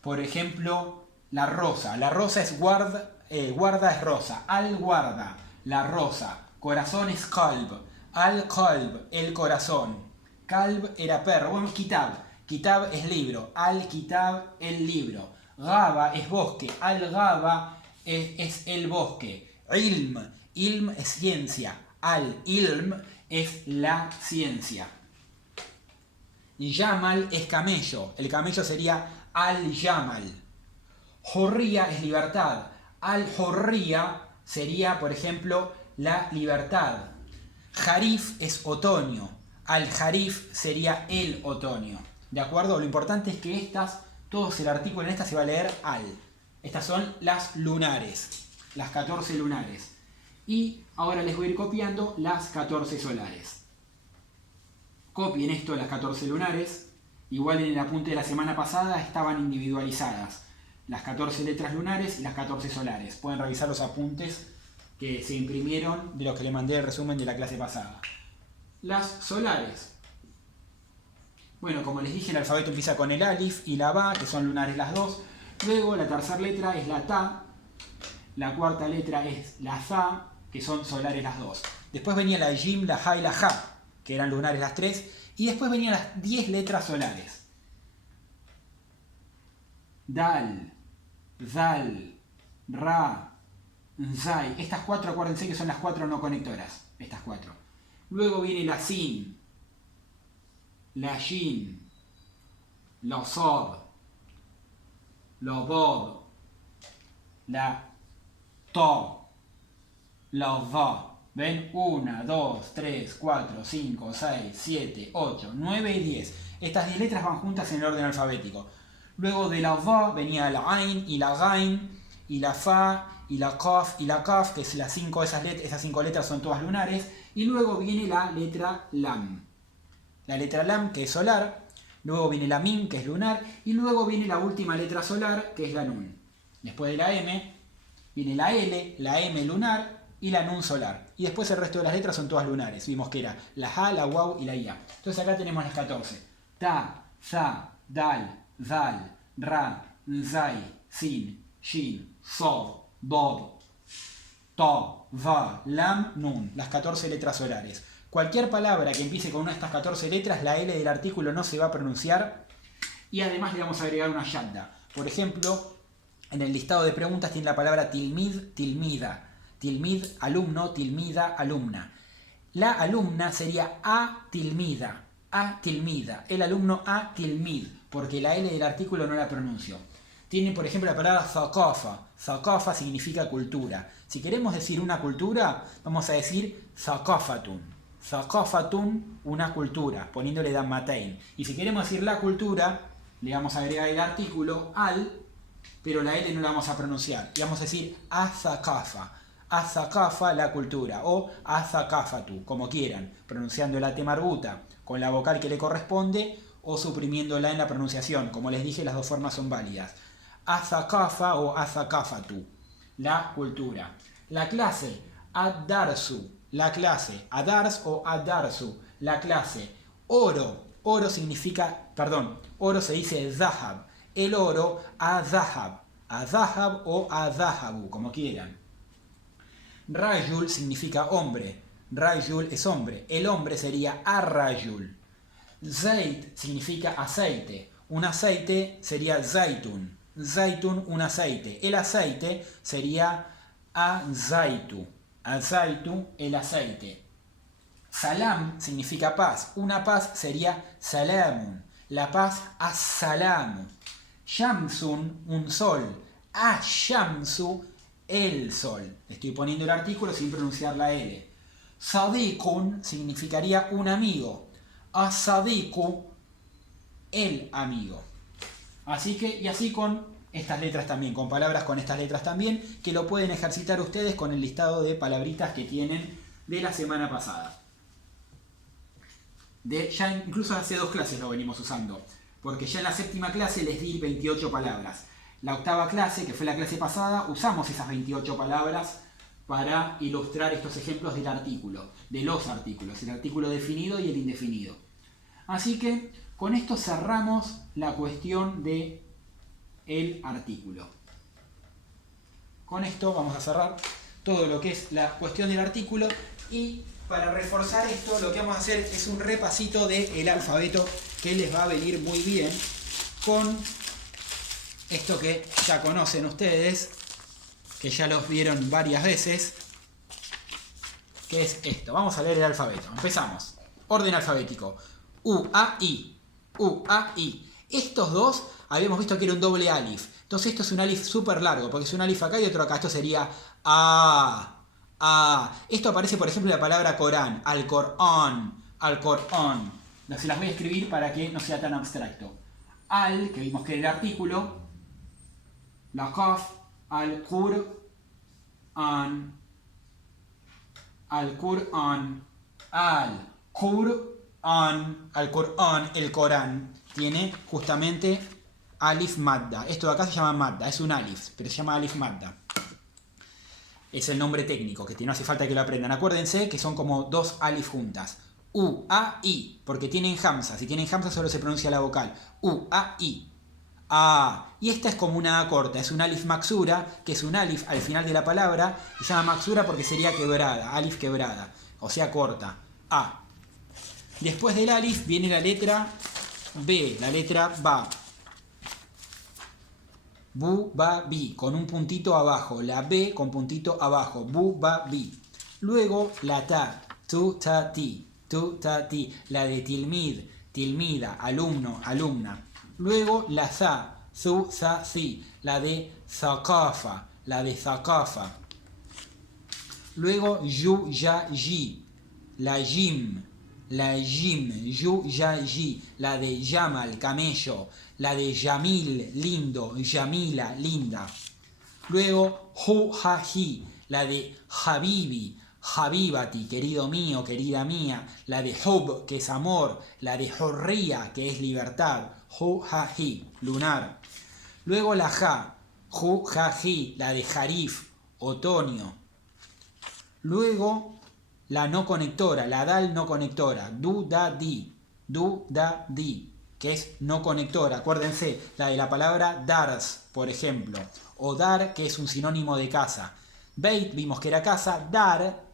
Por ejemplo, la rosa. La rosa es guarda es rosa. Al guarda, la rosa. Corazón es qalb. Al qalb, el corazón. Kalb era perro. Bueno, kitab. Kitab es libro. Al kitab, el libro. Gaba es bosque. Al gaba es el bosque. Ilm. Ilm es ciencia. Al ilm es la ciencia. Yamal es camello. El camello sería al yamal. Jorría es libertad. Al jorría sería, por ejemplo, la libertad. Jarif es otoño. Al jarif sería el otoño. ¿De acuerdo? Lo importante es que todo el artículo en esta se va a leer al. Estas son las lunares. Las 14 lunares. Y ahora les voy a ir copiando las 14 solares. Copien esto de las 14 lunares. Igual en el apunte de la semana pasada estaban individualizadas. Las 14 letras lunares y las 14 solares. Pueden revisar los apuntes que se imprimieron de los que les mandé el resumen de la clase pasada. Las solares. Bueno, como les dije, el alfabeto empieza con el alif y la ba, que son lunares las dos. Luego la tercera letra es la ta. La cuarta letra es la za, que son solares las dos. Después venía la jim, la ja y la ja, que eran lunares las tres. Y después venían las 10 letras solares. Dal, zal, ra, zai. Estas 4, acuérdense que son las 4 no conectoras. Estas 4. Luego viene la sin, la shin, la sod, la bod, la to, la va. ¿Ven? 1, 2, 3, 4, 5, 6, 7, 8, 9 y 10. Estas 10 letras van juntas en el orden alfabético. Luego de la va venía la ain y la gain y la fa y la qaf y la kaf, que es esas 5 letras son todas lunares. Y luego viene la letra lam. La letra lam, que es solar. Luego viene la mim, que es lunar. Y luego viene la última letra solar, que es la nun. Después de la m viene la l, la m lunar y la nun solar. Y después el resto de las letras son todas lunares. Vimos que era la ja, la waw y la ya. Entonces acá tenemos las 14. Ta, za, dal, zal, ra, zai, sin, shin, sod, bod, to, va, lam, nun. Las 14 letras solares. Cualquier palabra que empiece con una de estas 14 letras, la L del artículo no se va a pronunciar. Y además le vamos a agregar una shadda. Por ejemplo, en el listado de preguntas tiene la palabra tilmid, tilmida. Tilmid, alumno, tilmida, alumna. La alumna sería a tilmida. A tilmida. El alumno a tilmid. Porque la L del artículo no la pronuncio. Tiene, por ejemplo, la palabra thaqafa. Thaqafa significa cultura. Si queremos decir una cultura, vamos a decir thaqafatun. Thaqafatun, una cultura, poniéndole dammatein. Y si queremos decir la cultura, le vamos a agregar el artículo al, pero la L no la vamos a pronunciar. Y vamos a decir athaqafa. Athaqafa, la cultura. O athaqafatu, como quieran. Pronunciando la T marbuta con la vocal que le corresponde o suprimiéndola en la pronunciación. Como les dije, las dos formas son válidas. Athaqafa o athaqafatu, la cultura. La clase, ad-darsu, la clase. Adars o ad-darsu, la clase. Oro, oro significa, oro se dice zahab. El oro, a-zahab. A-zahab o a-zahabu, como quieran. Rayul significa hombre. Rayul es hombre. El hombre sería ar-rayul. Zait significa aceite. Un aceite sería zaitun. Zaitun, un aceite. El aceite sería azaitu. Azaitu, el aceite. Salam significa paz. Una paz sería salamun. La paz, as-salamu. Shamsun, un sol. Ash-shamsu, el sol. Estoy poniendo el artículo sin pronunciar la L. Sadiqun significaría un amigo. As-sadiqu, el amigo. Y así con estas letras también, con palabras con estas letras también, que lo pueden ejercitar ustedes con el listado de palabritas que tienen de la semana pasada. Ya incluso hace 2 clases lo venimos usando, porque ya en la 7ª clase les di 28 palabras. La 8ª clase, que fue la clase pasada, usamos esas 28 palabras para ilustrar estos ejemplos del artículo, de los artículos, el artículo definido y el indefinido. Así que con esto cerramos la cuestión de el artículo. Con esto vamos a cerrar todo lo que es la cuestión del artículo, y para reforzar esto lo que vamos a hacer es un repasito del alfabeto que les va a venir muy bien con esto que ya conocen ustedes, que ya los vieron varias veces, que es esto. Vamos a leer el alfabeto. Empezamos. Orden alfabético. U, A, I. U, A, I. Estos dos habíamos visto que era un doble alif. Entonces esto es un alif súper largo, porque es un alif acá y otro acá. Esto sería A. A. Esto aparece, por ejemplo, en la palabra Corán. Al-Corán. Al-Corán. Se las voy a escribir para que no sea tan abstracto. Al, que vimos que era el artículo. La Qaf. Al-Qur'an. Al-Qur'an. Al-Qur'an. Al-Qur'an, el Corán, tiene justamente alif madda. Esto de acá se llama madda, es un alif, pero se llama alif madda. Es el nombre técnico, que no hace falta que lo aprendan. Acuérdense que son como dos alif juntas. U, A, I, porque tienen hamza. Si tienen hamza solo se pronuncia la vocal. U, A, I. A. Y esta es como una A corta, es un alif maksura, que es un alif al final de la palabra, y se llama maksura porque sería quebrada, alif quebrada, o sea corta. A. Después del alif viene la letra B, la letra ba. Bu, ba, bi, con un puntito abajo, la B con puntito abajo, bu, ba, bi. Luego la ta, tu, ta, ti, la de tilmid, tilmida, alumno, alumna. Luego la za, zu, za, si, la de zakafa, la de zakafa. Luego yu, ya, yi, la jim, yu, ya, yi, la de yamal, camello, la de yamil, lindo, yamila, linda. Luego hu, ha, hi, la de habibi, habibati, querido mío, querida mía, la de hub, que es amor, la de hurriya, que es libertad, hu, ha, hi, lunar. Luego la ja, hu, ha, hi, la de jarif, otoño. Luego la no conectora, la dal no conectora, du, da, di, que es no conectora. Acuérdense, la de la palabra dars, por ejemplo, o dar, que es un sinónimo de casa. Beit, vimos que era casa, dar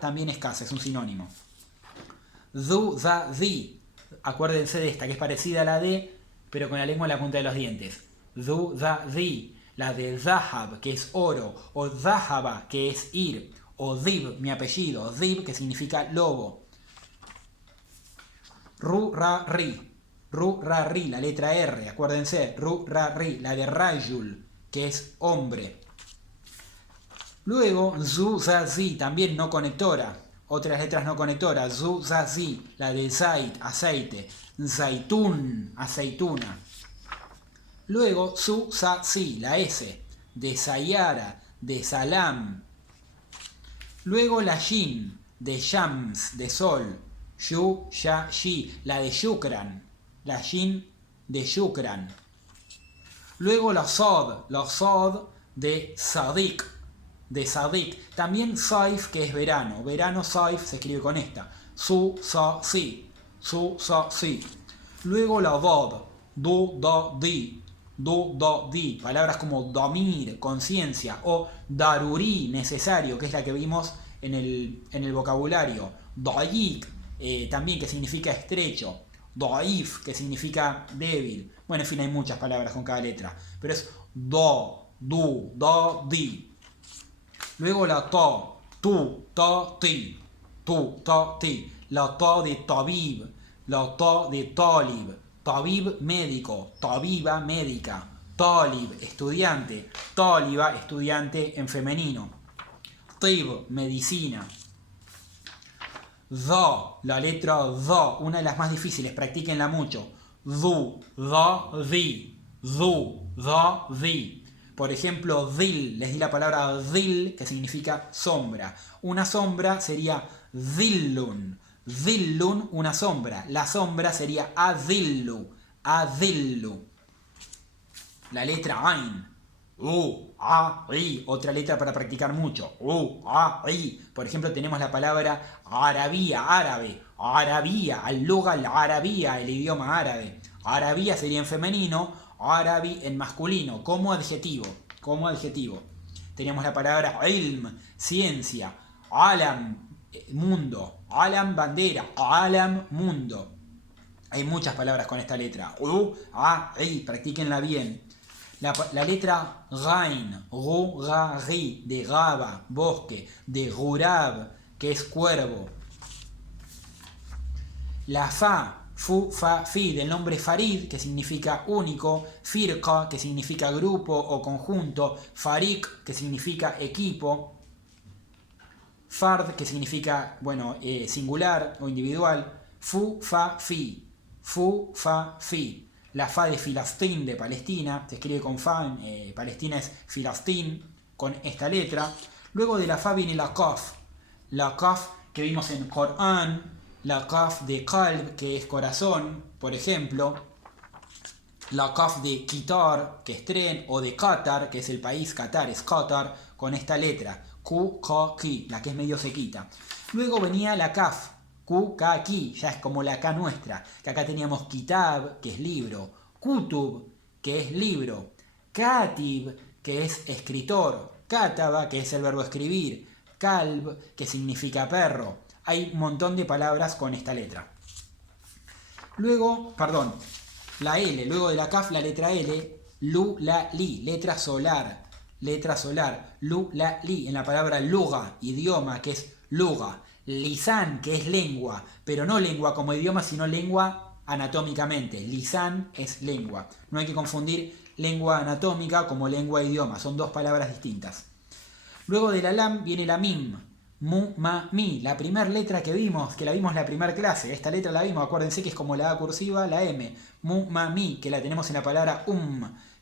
también es casa, es un sinónimo. Du, da, di. Acuérdense de esta, que es parecida a la de, pero con la lengua en la punta de los dientes. Du, da, di. La de zahab, que es oro. O zahaba, que es ir. O dib, mi apellido. Dib, que significa lobo. Ru, ra, ri. Ru, ra, ri, la letra R. Acuérdense. Ru, ra, ri. La de rayul, que es hombre. Luego, zu, za, zi, también no conectora. Otras letras no conectoras. Zu, za, zi, la de zait, aceite. Zaitun, aceituna. Luego, su, sa, si, la S, de sayara, de salam. Luego la shin, de shams, de sol. Yu, ya, shi, la de shukran. La shin, de shukran. Luego la sod de sadik, También saif, que es verano. Verano, saif, se escribe con esta. Su, sa, si. Luego la dod, du, do, di. Palabras como domir, conciencia, o daruri, necesario, que es la que vimos en el vocabulario. Dayik, también, que significa estrecho. Daif, que significa débil. Bueno, en fin, hay muchas palabras con cada letra. Pero es do, du, do, di. Luego la to, tu, to, ti. La to de tabib. La to de talib. Tabib, médico. Tabiba, médica. Talib, estudiante. Taliba, estudiante en femenino. Tib, medicina. Do, la letra do, una de las más difíciles, practíquenla mucho. Du, do, di. Du, do, di. Por ejemplo, dil, les di la palabra dil, que significa sombra. Una sombra sería dillun. Dillun, una sombra. La sombra sería adillu. La letra ain. A, I. Otra letra para practicar mucho. A, I. Por ejemplo, tenemos la palabra arabía, árabe. Arabía, al-lugha al-arabía, el idioma árabe. Arabía sería en femenino, árabe en masculino, como adjetivo. Como adjetivo. Tenemos la palabra ilm, ciencia. Alam, mundo. Alam, bandera. Alam, mundo. Hay muchas palabras con esta letra. A, I. Practíquenla bien. La letra Ghain, Ru, Ga, Ri, de Gaba, bosque, de Gurab, que es cuervo. La Fa, Fu, Fa, Fi, del nombre Farid, que significa único, Firqa, que significa grupo o conjunto, Farik, que significa equipo, Fard, que significa, singular o individual, Fu, Fa, Fi, Fu, Fa, Fi. La Fa de Filastín, de Palestina, se escribe con Fa, Palestina es Filastín, con esta letra. Luego de la Fa viene la Qaf que vimos en Corán, la Qaf de Qalb, que es corazón, por ejemplo, la Qaf de Qitar, que es tren, o de Qatar, que es el país, Qatar es Qatar, con esta letra, Q, Q, Ki, la que es medio sequita. Luego venía la Kaf, Q, K, Ki, ya es como la K nuestra, que acá teníamos Kitab, que es libro, Kutub, que es libro, Katib, que es escritor, Kataba, que es el verbo escribir, Kalb, que significa perro. Hay un montón de palabras con esta letra. Luego, la L, luego de la Kaf, la letra L, Lu, La, Li, letra solar, Lu, La, Li, en la palabra luga, idioma, que es luga. Lisan, que es lengua, pero no lengua como idioma, sino lengua anatómicamente. Lisan es lengua. No hay que confundir lengua anatómica como lengua e idioma, son dos palabras distintas. Luego de la lam viene la mim, mu, ma, mi, la primera letra que vimos, que la vimos en la primera clase. Esta letra la vimos, acuérdense que es como la A cursiva, la M, mu, ma, mi, que la tenemos en la palabra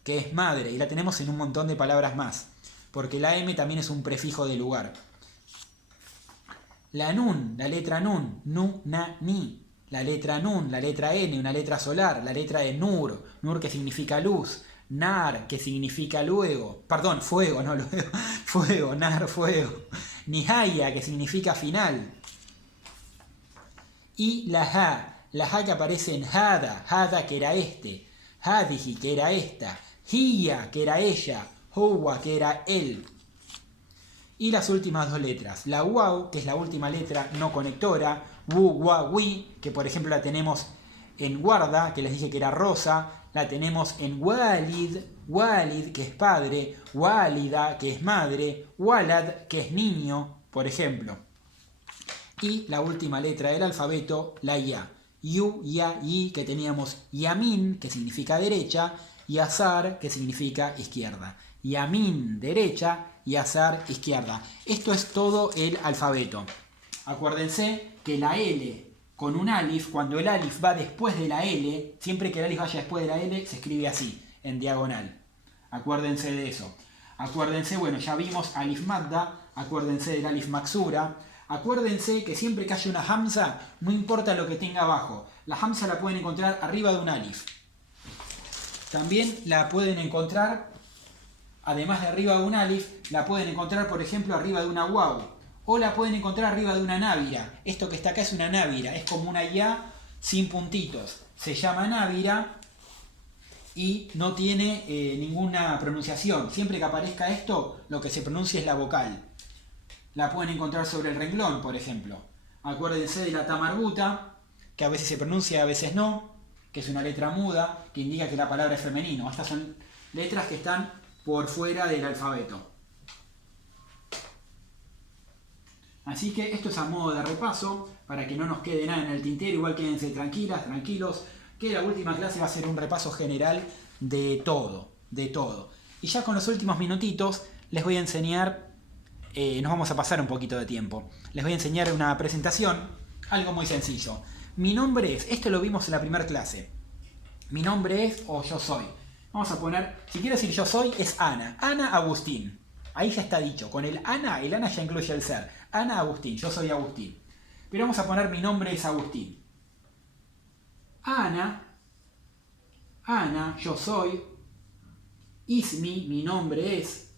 que es madre, y la tenemos en un montón de palabras más, porque la M también es un prefijo de lugar. La nun, la letra nun, nu, na, ni. La letra nun, la letra N, una letra solar. La letra de nur, nur que significa luz. Nar, que significa fuego, no luego. Fuego, nar, fuego. Nihaya, que significa final. Y la ha que aparece en hada que era este. Hadihi, que era esta. Hiya, que era ella. Huwa, que era él. Y las últimas dos letras, la waw, que es la última letra no conectora, wu, wa, wi, que por ejemplo la tenemos en guarda, que les dije que era rosa, la tenemos en walid, que es padre, walida, que es madre, walad, que es niño, por ejemplo. Y la última letra del alfabeto, la ya, yu, ya, yi, que teníamos yamin, que significa derecha, y azar, que significa izquierda. Yamin, derecha, y azar, izquierda. Esto es todo el alfabeto. Acuérdense que la L con un alif, cuando el alif va después de la L, siempre que el alif vaya después de la L, se escribe así, en diagonal. Acuérdense de eso. Acuérdense, ya vimos alif madda, acuérdense del alif maksura. Acuérdense que siempre que haya una hamza, no importa lo que tenga abajo. La hamza la pueden encontrar arriba de un alif. También la pueden encontrar, además de arriba de un alif, la pueden encontrar, por ejemplo, arriba de una waw. O la pueden encontrar arriba de una návira. Esto que está acá es una návira. Es como una ya sin puntitos. Se llama návira y no tiene ninguna pronunciación. Siempre que aparezca esto, lo que se pronuncia es la vocal. La pueden encontrar sobre el renglón, por ejemplo. Acuérdense de la tamarbuta, que a veces se pronuncia y a veces no, que es una letra muda, que indica que la palabra es femenino. Estas son letras que están por fuera del alfabeto. Así que esto es a modo de repaso, para que no nos quede nada en el tintero. Igual quédense tranquilas, tranquilos, que la última clase va a ser un repaso general de todo, de todo. Y ya con los últimos minutitos les voy a enseñar, nos vamos a pasar un poquito de tiempo, les voy a enseñar una presentación, algo muy sencillo. Mi nombre es, esto lo vimos en la primera clase, mi nombre es o yo soy. Vamos a poner, si quiero decir yo soy, es Ana, Ana Agustín. Ahí ya está dicho, con el Ana ya incluye el ser. Ana Agustín, yo soy Agustín. Pero vamos a poner mi nombre es Agustín. Ana, yo soy Ismi, mi nombre es.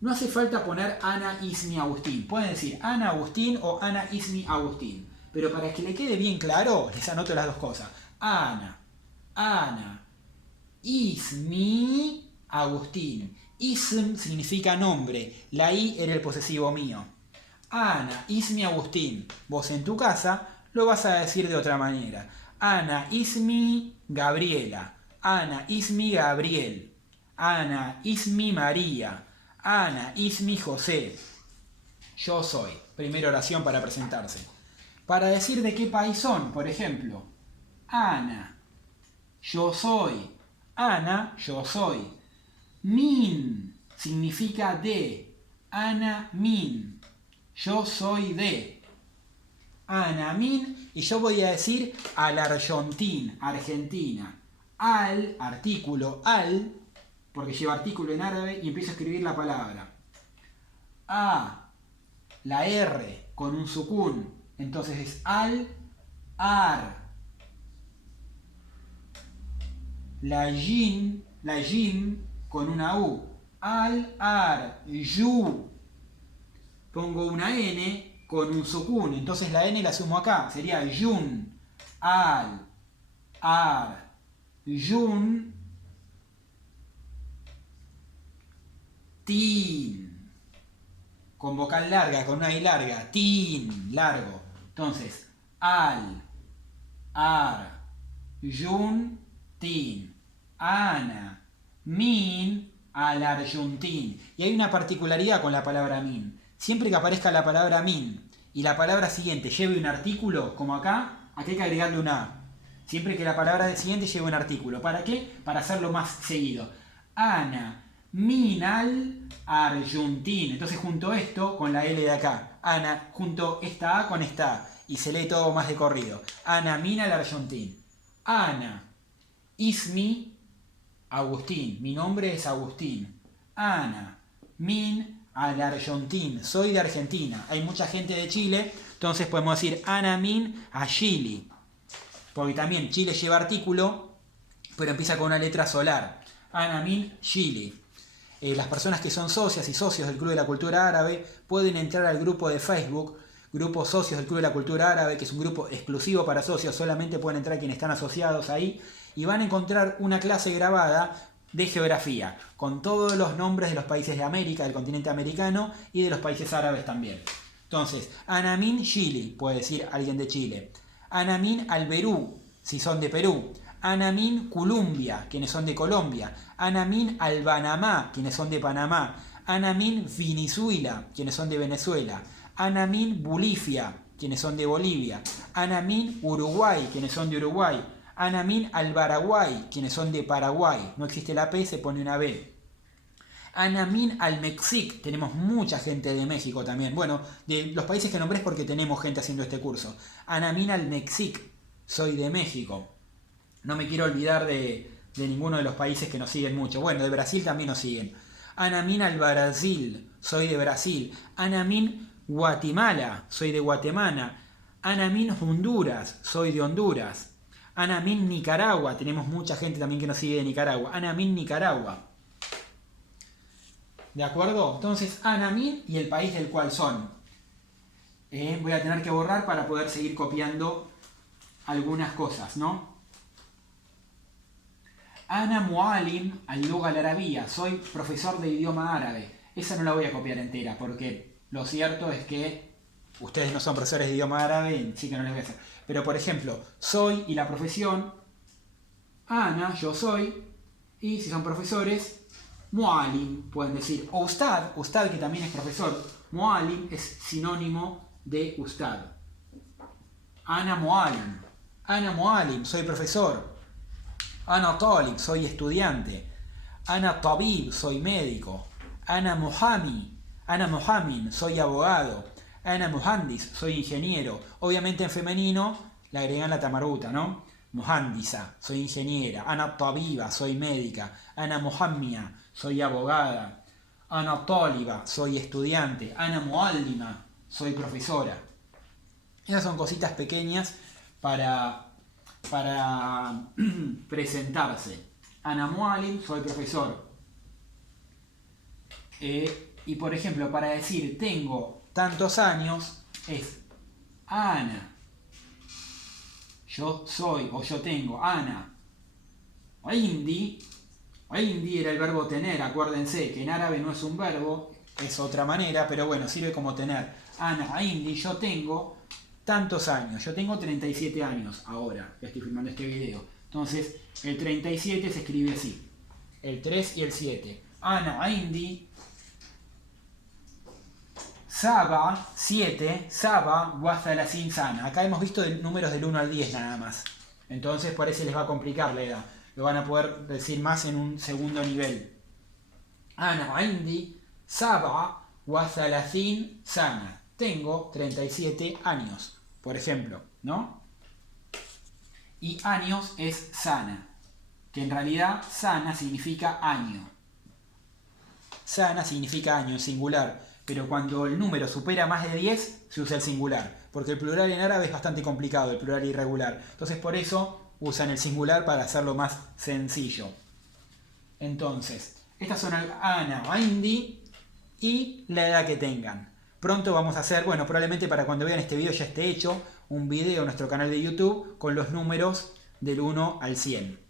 No hace falta poner Ana Ismi Agustín. Pueden decir Ana Agustín o Ana Ismi Agustín. Pero para que le quede bien claro, les anoto las dos cosas. Ana Ismi Agustín. Ism significa nombre. La I era el posesivo mío. Ana Ismi Agustín. Vos en tu casa lo vas a decir de otra manera. Ana Ismi Gabriela. Ana Ismi Gabriel. Ana Ismi María. Ana Ismi José. Yo soy. Primera oración para presentarse. Para decir de qué país son, por ejemplo. Ana. Yo soy. Ana, yo soy. Min significa de. Ana Min. Yo soy de. Ana Min. Y yo voy a decir al Argentín, Argentina. Al, artículo, al, porque lleva artículo en árabe y empiezo a escribir la palabra. A, la R con un sukun. Entonces es al, ar. La yin con una U. Al, ar, yu. Pongo una N con un sukun. Entonces la N la sumo acá. Sería yun. Al, ar, yun. Tin. Con vocal larga, con una I larga. Tin, largo. Entonces, al, ar, yun, tin. Ana, min, al arjuntin. Y hay una particularidad con la palabra min. Siempre que aparezca la palabra min y la palabra siguiente lleve un artículo, como acá, aquí hay que agregarle una A. Siempre que la palabra siguiente lleve un artículo. ¿Para qué? Para hacerlo más seguido. Ana, min al arjuntin. Entonces junto esto con la L de acá. Ana, junto esta A con esta A. Y se lee todo más de corrido. Ana, min al arjuntin. Ana, ismi, Agustín. Mi nombre es Agustín. Ana, min al argentín. Soy de Argentina. Hay mucha gente de Chile. Entonces podemos decir Ana min a Chile. Porque también Chile lleva artículo, pero empieza con una letra solar. Ana min Chile. Las personas que son socias y socios del Club de la Cultura Árabe pueden entrar al grupo de Facebook, Grupo Socios del Club de la Cultura Árabe, que es un grupo exclusivo para socios, solamente pueden entrar quienes están asociados ahí, y van a encontrar una clase grabada de geografía, con todos los nombres de los países de América, del continente americano, y de los países árabes también. Entonces, Anamin Chile, puede decir alguien de Chile. Anamin al Perú, si son de Perú. Anamin Colombia, quienes son de Colombia. Anamin al Panamá, quienes son de Panamá. Anamin Venezuela, quienes son de Venezuela. Anamin Bolivia, quienes son de Bolivia. Anamin Uruguay, quienes son de Uruguay. Anamin al Paraguay, quienes son de Paraguay. No existe la P, se pone una B. Anamin al México, tenemos mucha gente de México también. Bueno, de los países que nombré es porque tenemos gente haciendo este curso. Anamin al México, soy de México. No me quiero olvidar de ninguno de los países que nos siguen mucho. Bueno, de Brasil también nos siguen. Anamin al Brasil, soy de Brasil. Anamin Guatemala, soy de Guatemala. Anamin Honduras, soy de Honduras. Anamin Nicaragua, tenemos mucha gente también que nos sigue de Nicaragua. Anamin Nicaragua. ¿De acuerdo? Entonces, Anamin y el país del cual son. Voy a tener que borrar para poder seguir copiando algunas cosas, ¿no? Ana Mualim al-Lugha al-Arabia, soy profesor de idioma árabe. Esa no la voy a copiar entera porque lo cierto es que ustedes no son profesores de idioma árabe, sí que no les voy a hacer. Pero por ejemplo, soy y la profesión, Ana, yo soy, y si son profesores, Mualim, pueden decir, o Ustad, Ustad que también es profesor. Mualim es sinónimo de Ustad. Ana Mualim, soy profesor. Ana Talib, soy estudiante. Ana Tabib, soy médico. Ana Muhammin, soy abogado. Ana Muhandis, soy ingeniero. Obviamente en femenino le agregan la tamaruta, ¿no? Muhandisa, soy ingeniera. Ana Tabiba, soy médica. Ana Muhammia, soy abogada. Ana Taliba, soy estudiante. Ana Muallima, soy profesora. Esas son cositas pequeñas para presentarse. Ana Mualim, soy profesor. Y por ejemplo, para decir tengo tantos años, es Ana. Yo soy o yo tengo Ana. Indi. Indi era el verbo tener, acuérdense que en árabe no es un verbo, es otra manera, pero bueno, sirve como tener. Ana, Indi, yo tengo tantos años. Yo tengo 37 años ahora, que estoy filmando este video. Entonces, el 37 se escribe así. El 3 y el 7. Ana, Indi. Saba, 7, Saba, Guazalacín Sana. Acá hemos visto números del 1 al 10 nada más. Entonces por eso les va a complicar la edad. Lo van a poder decir más en un segundo nivel. Ana Indi, Saba, Guazalacín Sana. Tengo 37 años, por ejemplo, ¿no? Y años es sana, que en realidad sana significa año. Sana significa año en singular. Pero cuando el número supera más de 10, se usa el singular. Porque el plural en árabe es bastante complicado, el plural irregular. Entonces por eso usan el singular para hacerlo más sencillo. Entonces, estas son Ana, Indi y la edad que tengan. Pronto vamos a hacer, bueno, probablemente para cuando vean este video ya esté hecho, un video en nuestro canal de YouTube con los números del 1 al 100.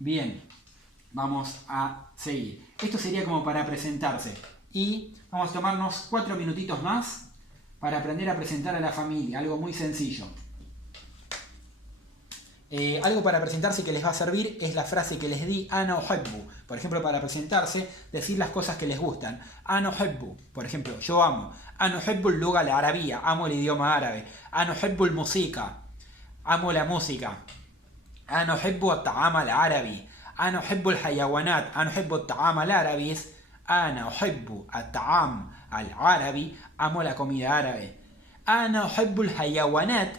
Bien, vamos a seguir. Esto sería como para presentarse. Y vamos a tomarnos 4 minutitos más para aprender a presentar a la familia, algo muy sencillo. Algo para presentarse que les va a servir es la frase que les di, Ana uhibbu. Por ejemplo, para presentarse, decir las cosas que les gustan. Ana uhibbu, por ejemplo, yo amo. Ana uhibbu al-lugha al-arabiyya, amo el idioma árabe. Ana uhibbu al-música, amo la música. Ana uhibbu at-ta'am al-arabi. Ana uhibbu al-hayawanat, ana uhibbu at-ta'am al-arabi. Ana uhibbu at-ta'am al-arabi, amo la comida árabe. Ana uhibbu al-hayawanat,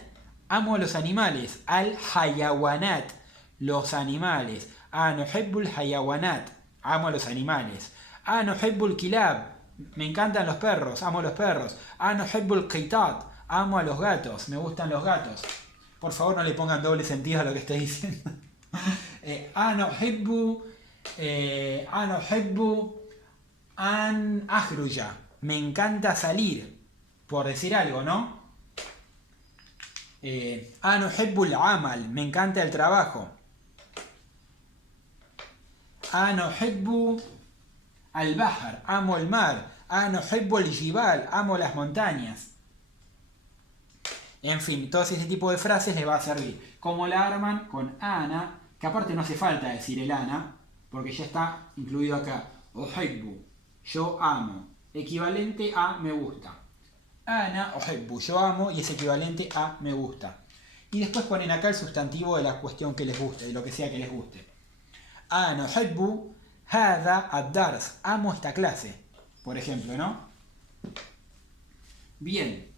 amo los animales. Al-hayawanat, los animales. Ana uhibbu al-hayawanat, amo los animales. Ana uhibbu al-kilab, me encantan los perros, amo los perros. Ana uhibbu al-qitat, amo a los gatos, me gustan los gatos. Por favor, no le pongan doble sentido a lo que estoy diciendo. Ana uhibbu an akhruja, me encanta salir, por decir algo, ¿no? Ana uhibbu al-amal, me encanta el trabajo. Ana uhibbu al-bahr, amo el mar. Ana uhibbu al-jibal, amo las montañas. En fin, todo ese tipo de frases les va a servir. ¿Cómo la arman? Con Ana, que aparte no hace falta decir el Ana, porque ya está incluido acá. Uhibbu, yo amo, equivalente a me gusta. Ana uhibbu, yo amo, y es equivalente a me gusta. Y después ponen acá el sustantivo de la cuestión que les guste, de lo que sea que les guste. Ana uhibbu hada ad-dars, amo esta clase, por ejemplo, ¿no? Bien.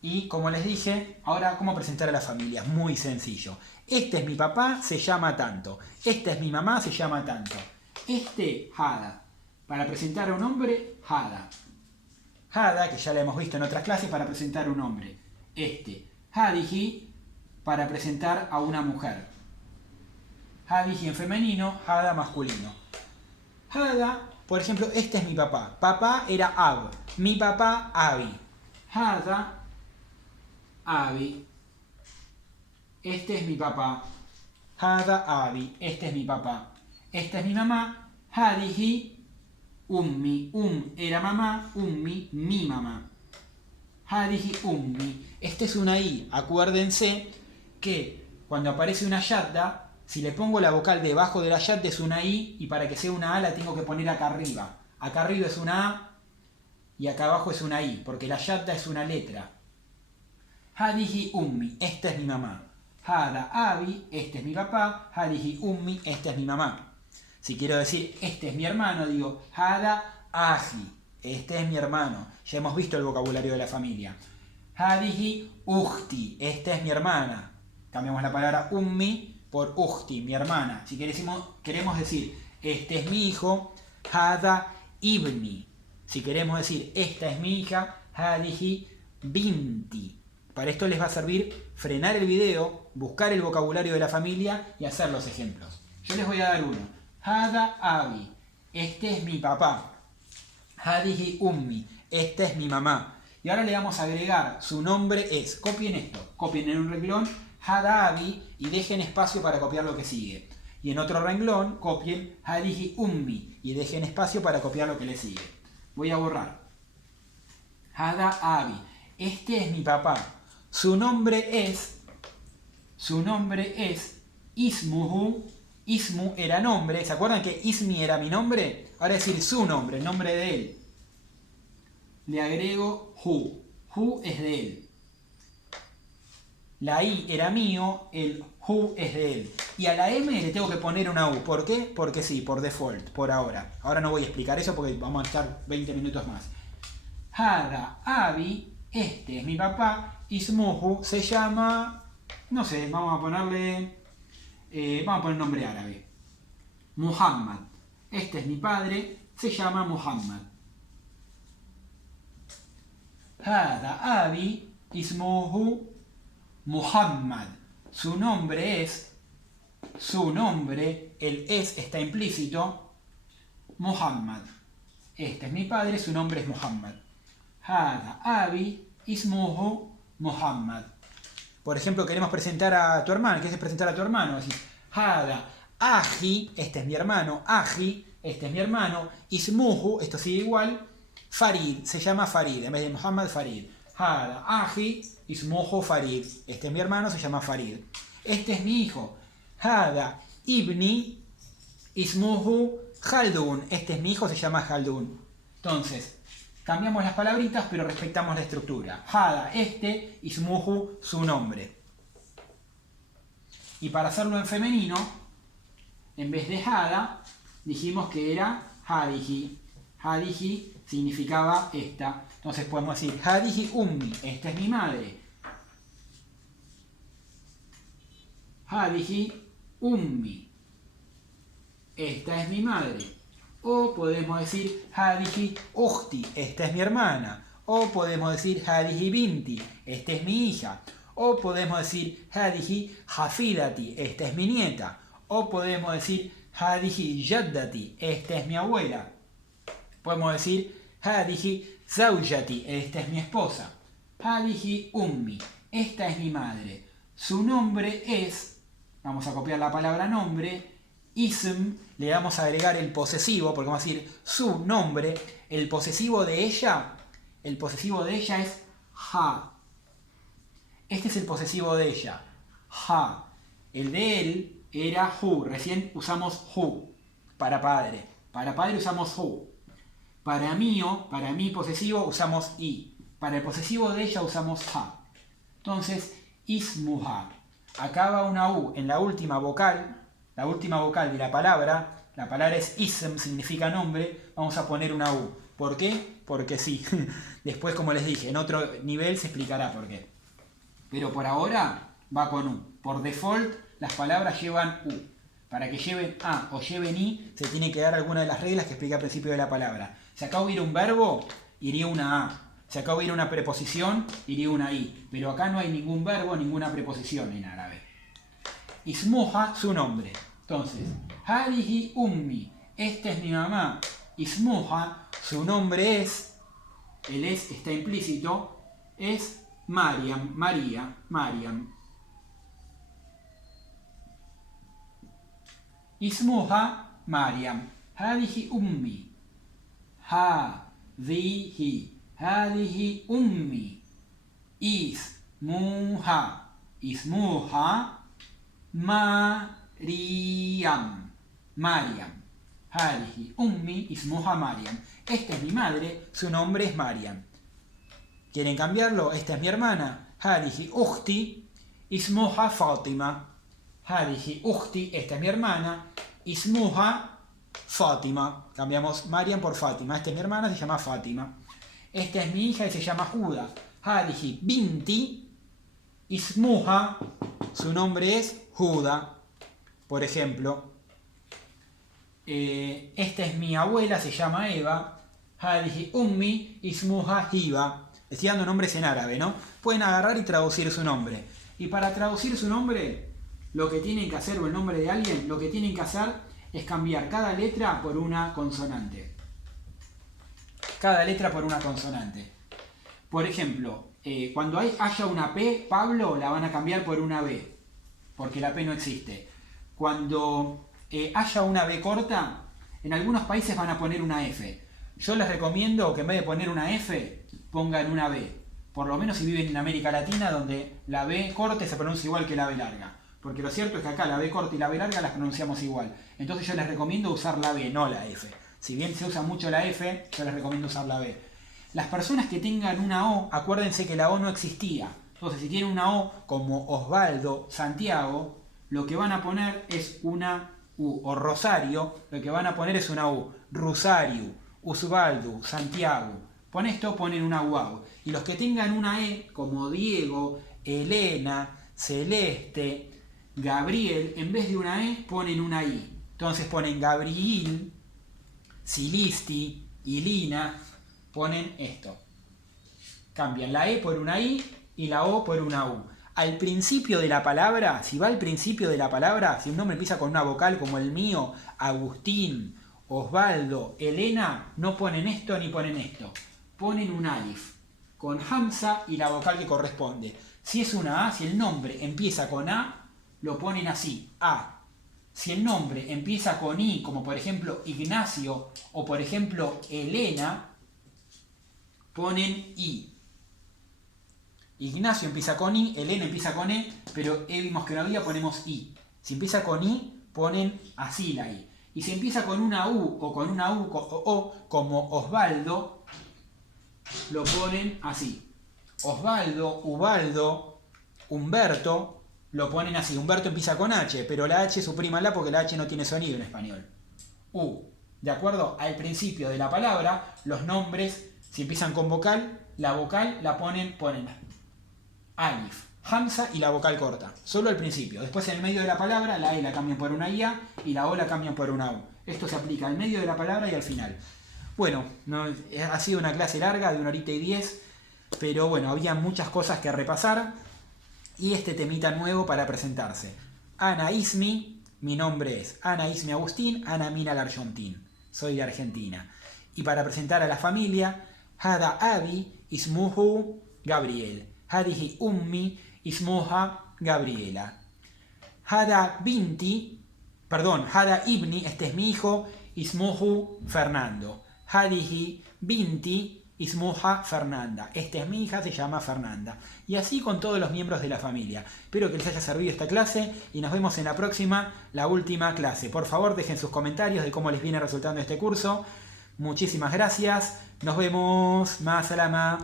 Y como les dije, ahora cómo presentar a la familia. Muy sencillo. Este es mi papá, se llama tanto. Esta es mi mamá, se llama tanto. Este, Hada. Para presentar a un hombre, Hada. Hada, que ya la hemos visto en otras clases, para presentar a un hombre. Este, Hadihi, para presentar a una mujer. Hadihi en femenino, Hada masculino. Hada, por ejemplo, este es mi papá. Papá era Ab. Mi papá, Abi. Hada, Abi, este es mi papá. Hada Abi, este es mi papá. Esta es mi mamá. Hadihi ummi. Era mamá, ummi, mi mamá. Hadihi ummi. Este es una I. Acuérdense que cuando aparece una yadda, si le pongo la vocal debajo de la yadda es una I, y para que sea una A la tengo que poner acá arriba. Acá arriba es una A y acá abajo es una I, porque la yadda es una letra. Hadihi ummi, esta es mi mamá. Hada abi, este es mi papá. Hadihi ummi, esta es mi mamá. Si quiero decir, este es mi hermano, digo, Hada ahi, este es mi hermano. Ya hemos visto el vocabulario de la familia. Hadihi ukhti, esta es mi hermana. Cambiamos la palabra ummi por ukhti, mi hermana. Si queremos decir, este es mi hijo, Hada ibni. Si queremos decir, esta es mi hija, Hadihi binti. Para esto les va a servir frenar el video, buscar el vocabulario de la familia y hacer los ejemplos. Yo les voy a dar uno. Hada abi. este es mi papá. Hadihi ummi, esta es mi mamá. Y ahora le vamos a agregar, su nombre es, copien esto, copien en un renglón, hada abi, y dejen espacio para copiar lo que sigue. Y en otro renglón, copien hadihi ummi, y dejen espacio para copiar lo que le sigue. Voy a borrar. Hada abi, este es mi papá. Su nombre es Ismuhu. Ismu era nombre. ¿Se acuerdan que Ismi era mi nombre? Ahora es decir su nombre, el nombre de él. Le agrego Hu. Hu es de él. La I era mío, el Hu es de él. Y a la M le tengo que poner una U. ¿Por qué? Porque sí, por default, por ahora. Ahora no voy a explicar eso porque vamos a estar 20 minutos más. Hada Abi, este es mi papá. Ismuhu se llama, no sé, vamos a ponerle... vamos a poner nombre árabe. Muhammad. Este es mi padre. Se llama Muhammad. Hada abi ismuhu Muhammad. Su nombre, el es está implícito. Muhammad. Este es mi padre, su nombre es Muhammad. Hada abi ismuhu Muhammad. Por ejemplo, queremos presentar a tu hermano. ¿Quieres presentar a tu hermano? Decís, Hada, Aji, este es mi hermano. Aji, este es mi hermano. Ismuhu, esto sigue igual. Farid, se llama Farid, en vez de Muhammad, Farid. Hada, Aji, Ismuhu, Farid. Este es mi hermano, se llama Farid. Este es mi hijo. Hada, Ibni, Ismuhu, Khaldun. Este es mi hijo, se llama Khaldun. Entonces, cambiamos las palabritas, pero respetamos la estructura. Hada, este, Ismuhu, su nombre. Y para hacerlo en femenino, en vez de Hada, dijimos que era Hadihi. Hadihi significaba esta. Entonces podemos decir Hadihi ummi, esta es mi madre. Hadihi ummi, esta es mi madre. O podemos decir Hadihi ukhti, esta es mi hermana. O podemos decir Hadihi binti, esta es mi hija. O podemos decir Hadihi hafidati, esta es mi nieta. O podemos decir Hadihi jaddati, esta es mi abuela. Podemos decir Hadihi zawjati, esta es mi esposa. Hadihi ummi, esta es mi madre. Su nombre es, vamos a copiar la palabra nombre, ism, le vamos a agregar el posesivo, porque vamos a decir su nombre, el posesivo de ella es ha. Este es el posesivo de ella, ha. El de él era hu, recién usamos hu para padre. Para padre usamos hu. Para mi posesivo usamos i. Para el posesivo de ella usamos ha. Entonces, ismuha. Acá va una u en la última vocal de la palabra es ism, significa nombre, vamos a poner una u. ¿Por qué? Porque sí. Después, como les dije, en otro nivel se explicará por qué. Pero por ahora va con u. Por default, las palabras llevan u. Para que lleven a o lleven i, se tiene que dar alguna de las reglas que expliqué al principio de la palabra. Si acá hubiera un verbo, iría una a. Si acá hubiera una preposición, iría una i. Pero acá no hay ningún verbo, ninguna preposición en árabe. Ismuha, su nombre. Entonces, Hadihi ummi, esta es mi mamá. Ismuha, su nombre es, el es está implícito, es Mariam, María, Mariam. Ismuha, Mariam. Hadihi ummi. Hadihi ummi. Ismuha, Mariam. Mariam. Hadihi ummi ismuha Mariam. Esta es mi madre, su nombre es Mariam. ¿Quieren cambiarlo? Esta es mi hermana. Hadihi ukhti ismuha Fatima. Hadihi ukhti, esta es mi hermana. Ismuha Fatima. Cambiamos Mariam por Fatima. Esta es mi hermana, se llama Fatima. Esta es mi hija y se llama Juda. Hadihi binti ismuha, su nombre es Juda. Por ejemplo, esta es mi abuela, se llama Eva. Hadihi ummi ismuha Hiba. Estoy dando nombres en árabe, ¿no? Pueden agarrar y traducir su nombre. Y para traducir su nombre, lo que tienen que hacer, o el nombre de alguien, lo que tienen que hacer es cambiar cada letra por una consonante. Cada letra por una consonante. Por ejemplo, cuando haya una P, Pablo, la van a cambiar por una B, porque la P no existe. Cuando haya una B corta, en algunos países van a poner una F. Yo les recomiendo que en vez de poner una F, pongan una B. Por lo menos si viven en América Latina, donde la B corta se pronuncia igual que la B larga. Porque lo cierto es que acá la B corta y la B larga las pronunciamos igual. Entonces yo les recomiendo usar la B, no la F. Si bien se usa mucho la F, yo les recomiendo usar la B. Las personas que tengan una O, acuérdense que la O no existía. Entonces si tienen una O como Osvaldo, Santiago, lo que van a poner es una U. O Rosario, lo que van a poner es una U. Rosario, Osvaldo, Santiago. Con esto ponen una UAU. Y los que tengan una E, como Diego, Elena, Celeste, Gabriel, en vez de una E ponen una I. Entonces ponen Gabriel, Silisti, Ilina, ponen esto. Cambian la E por una I y la O por una U. Al principio de la palabra, si va al principio de la palabra, si un nombre empieza con una vocal como el mío, Agustín, Osvaldo, Elena, no ponen esto ni ponen esto. Ponen un alif con hamza y la vocal que corresponde. Si es una A, si el nombre empieza con A, lo ponen así, A. Si el nombre empieza con I, como por ejemplo Ignacio o por ejemplo Elena, ponen I. Ignacio empieza con I, Elena empieza con E, pero vimos que no había, ponemos I. Si empieza con I, ponen así la I. Y si empieza con una U o con una U o O, como Osvaldo, lo ponen así. Osvaldo, Ubaldo, Humberto, lo ponen así. Humberto empieza con H, pero la H suprímanla porque la H no tiene sonido en español. U. ¿De acuerdo? Al principio de la palabra, los nombres, si empiezan con vocal, la vocal la ponen alif, hamza y la vocal corta. Solo al principio. Después en el medio de la palabra, la E la cambian por una IA y la O la cambian por una U. Esto se aplica al medio de la palabra y al final. Bueno, ha sido una clase larga de 1 hora y 10, pero bueno, había muchas cosas que repasar y este temita nuevo para presentarse. Ana Ismi, mi nombre es Ana Ismi Agustín, Ana Mina Larjontín, soy de Argentina. Y para presentar a la familia, Hada Abi Ismuhu Gabriel, Hadihi Ummi Ismuha Gabriela. Hada Ibni, este es mi hijo, Ismuhu Fernando. Hadihi Binti Ismuha Fernanda. Esta es mi hija, se llama Fernanda. Y así con todos los miembros de la familia. Espero que les haya servido esta clase y nos vemos en la próxima, la última clase. Por favor, dejen sus comentarios de cómo les viene resultando este curso. Muchísimas gracias. Nos vemos. Ma salama.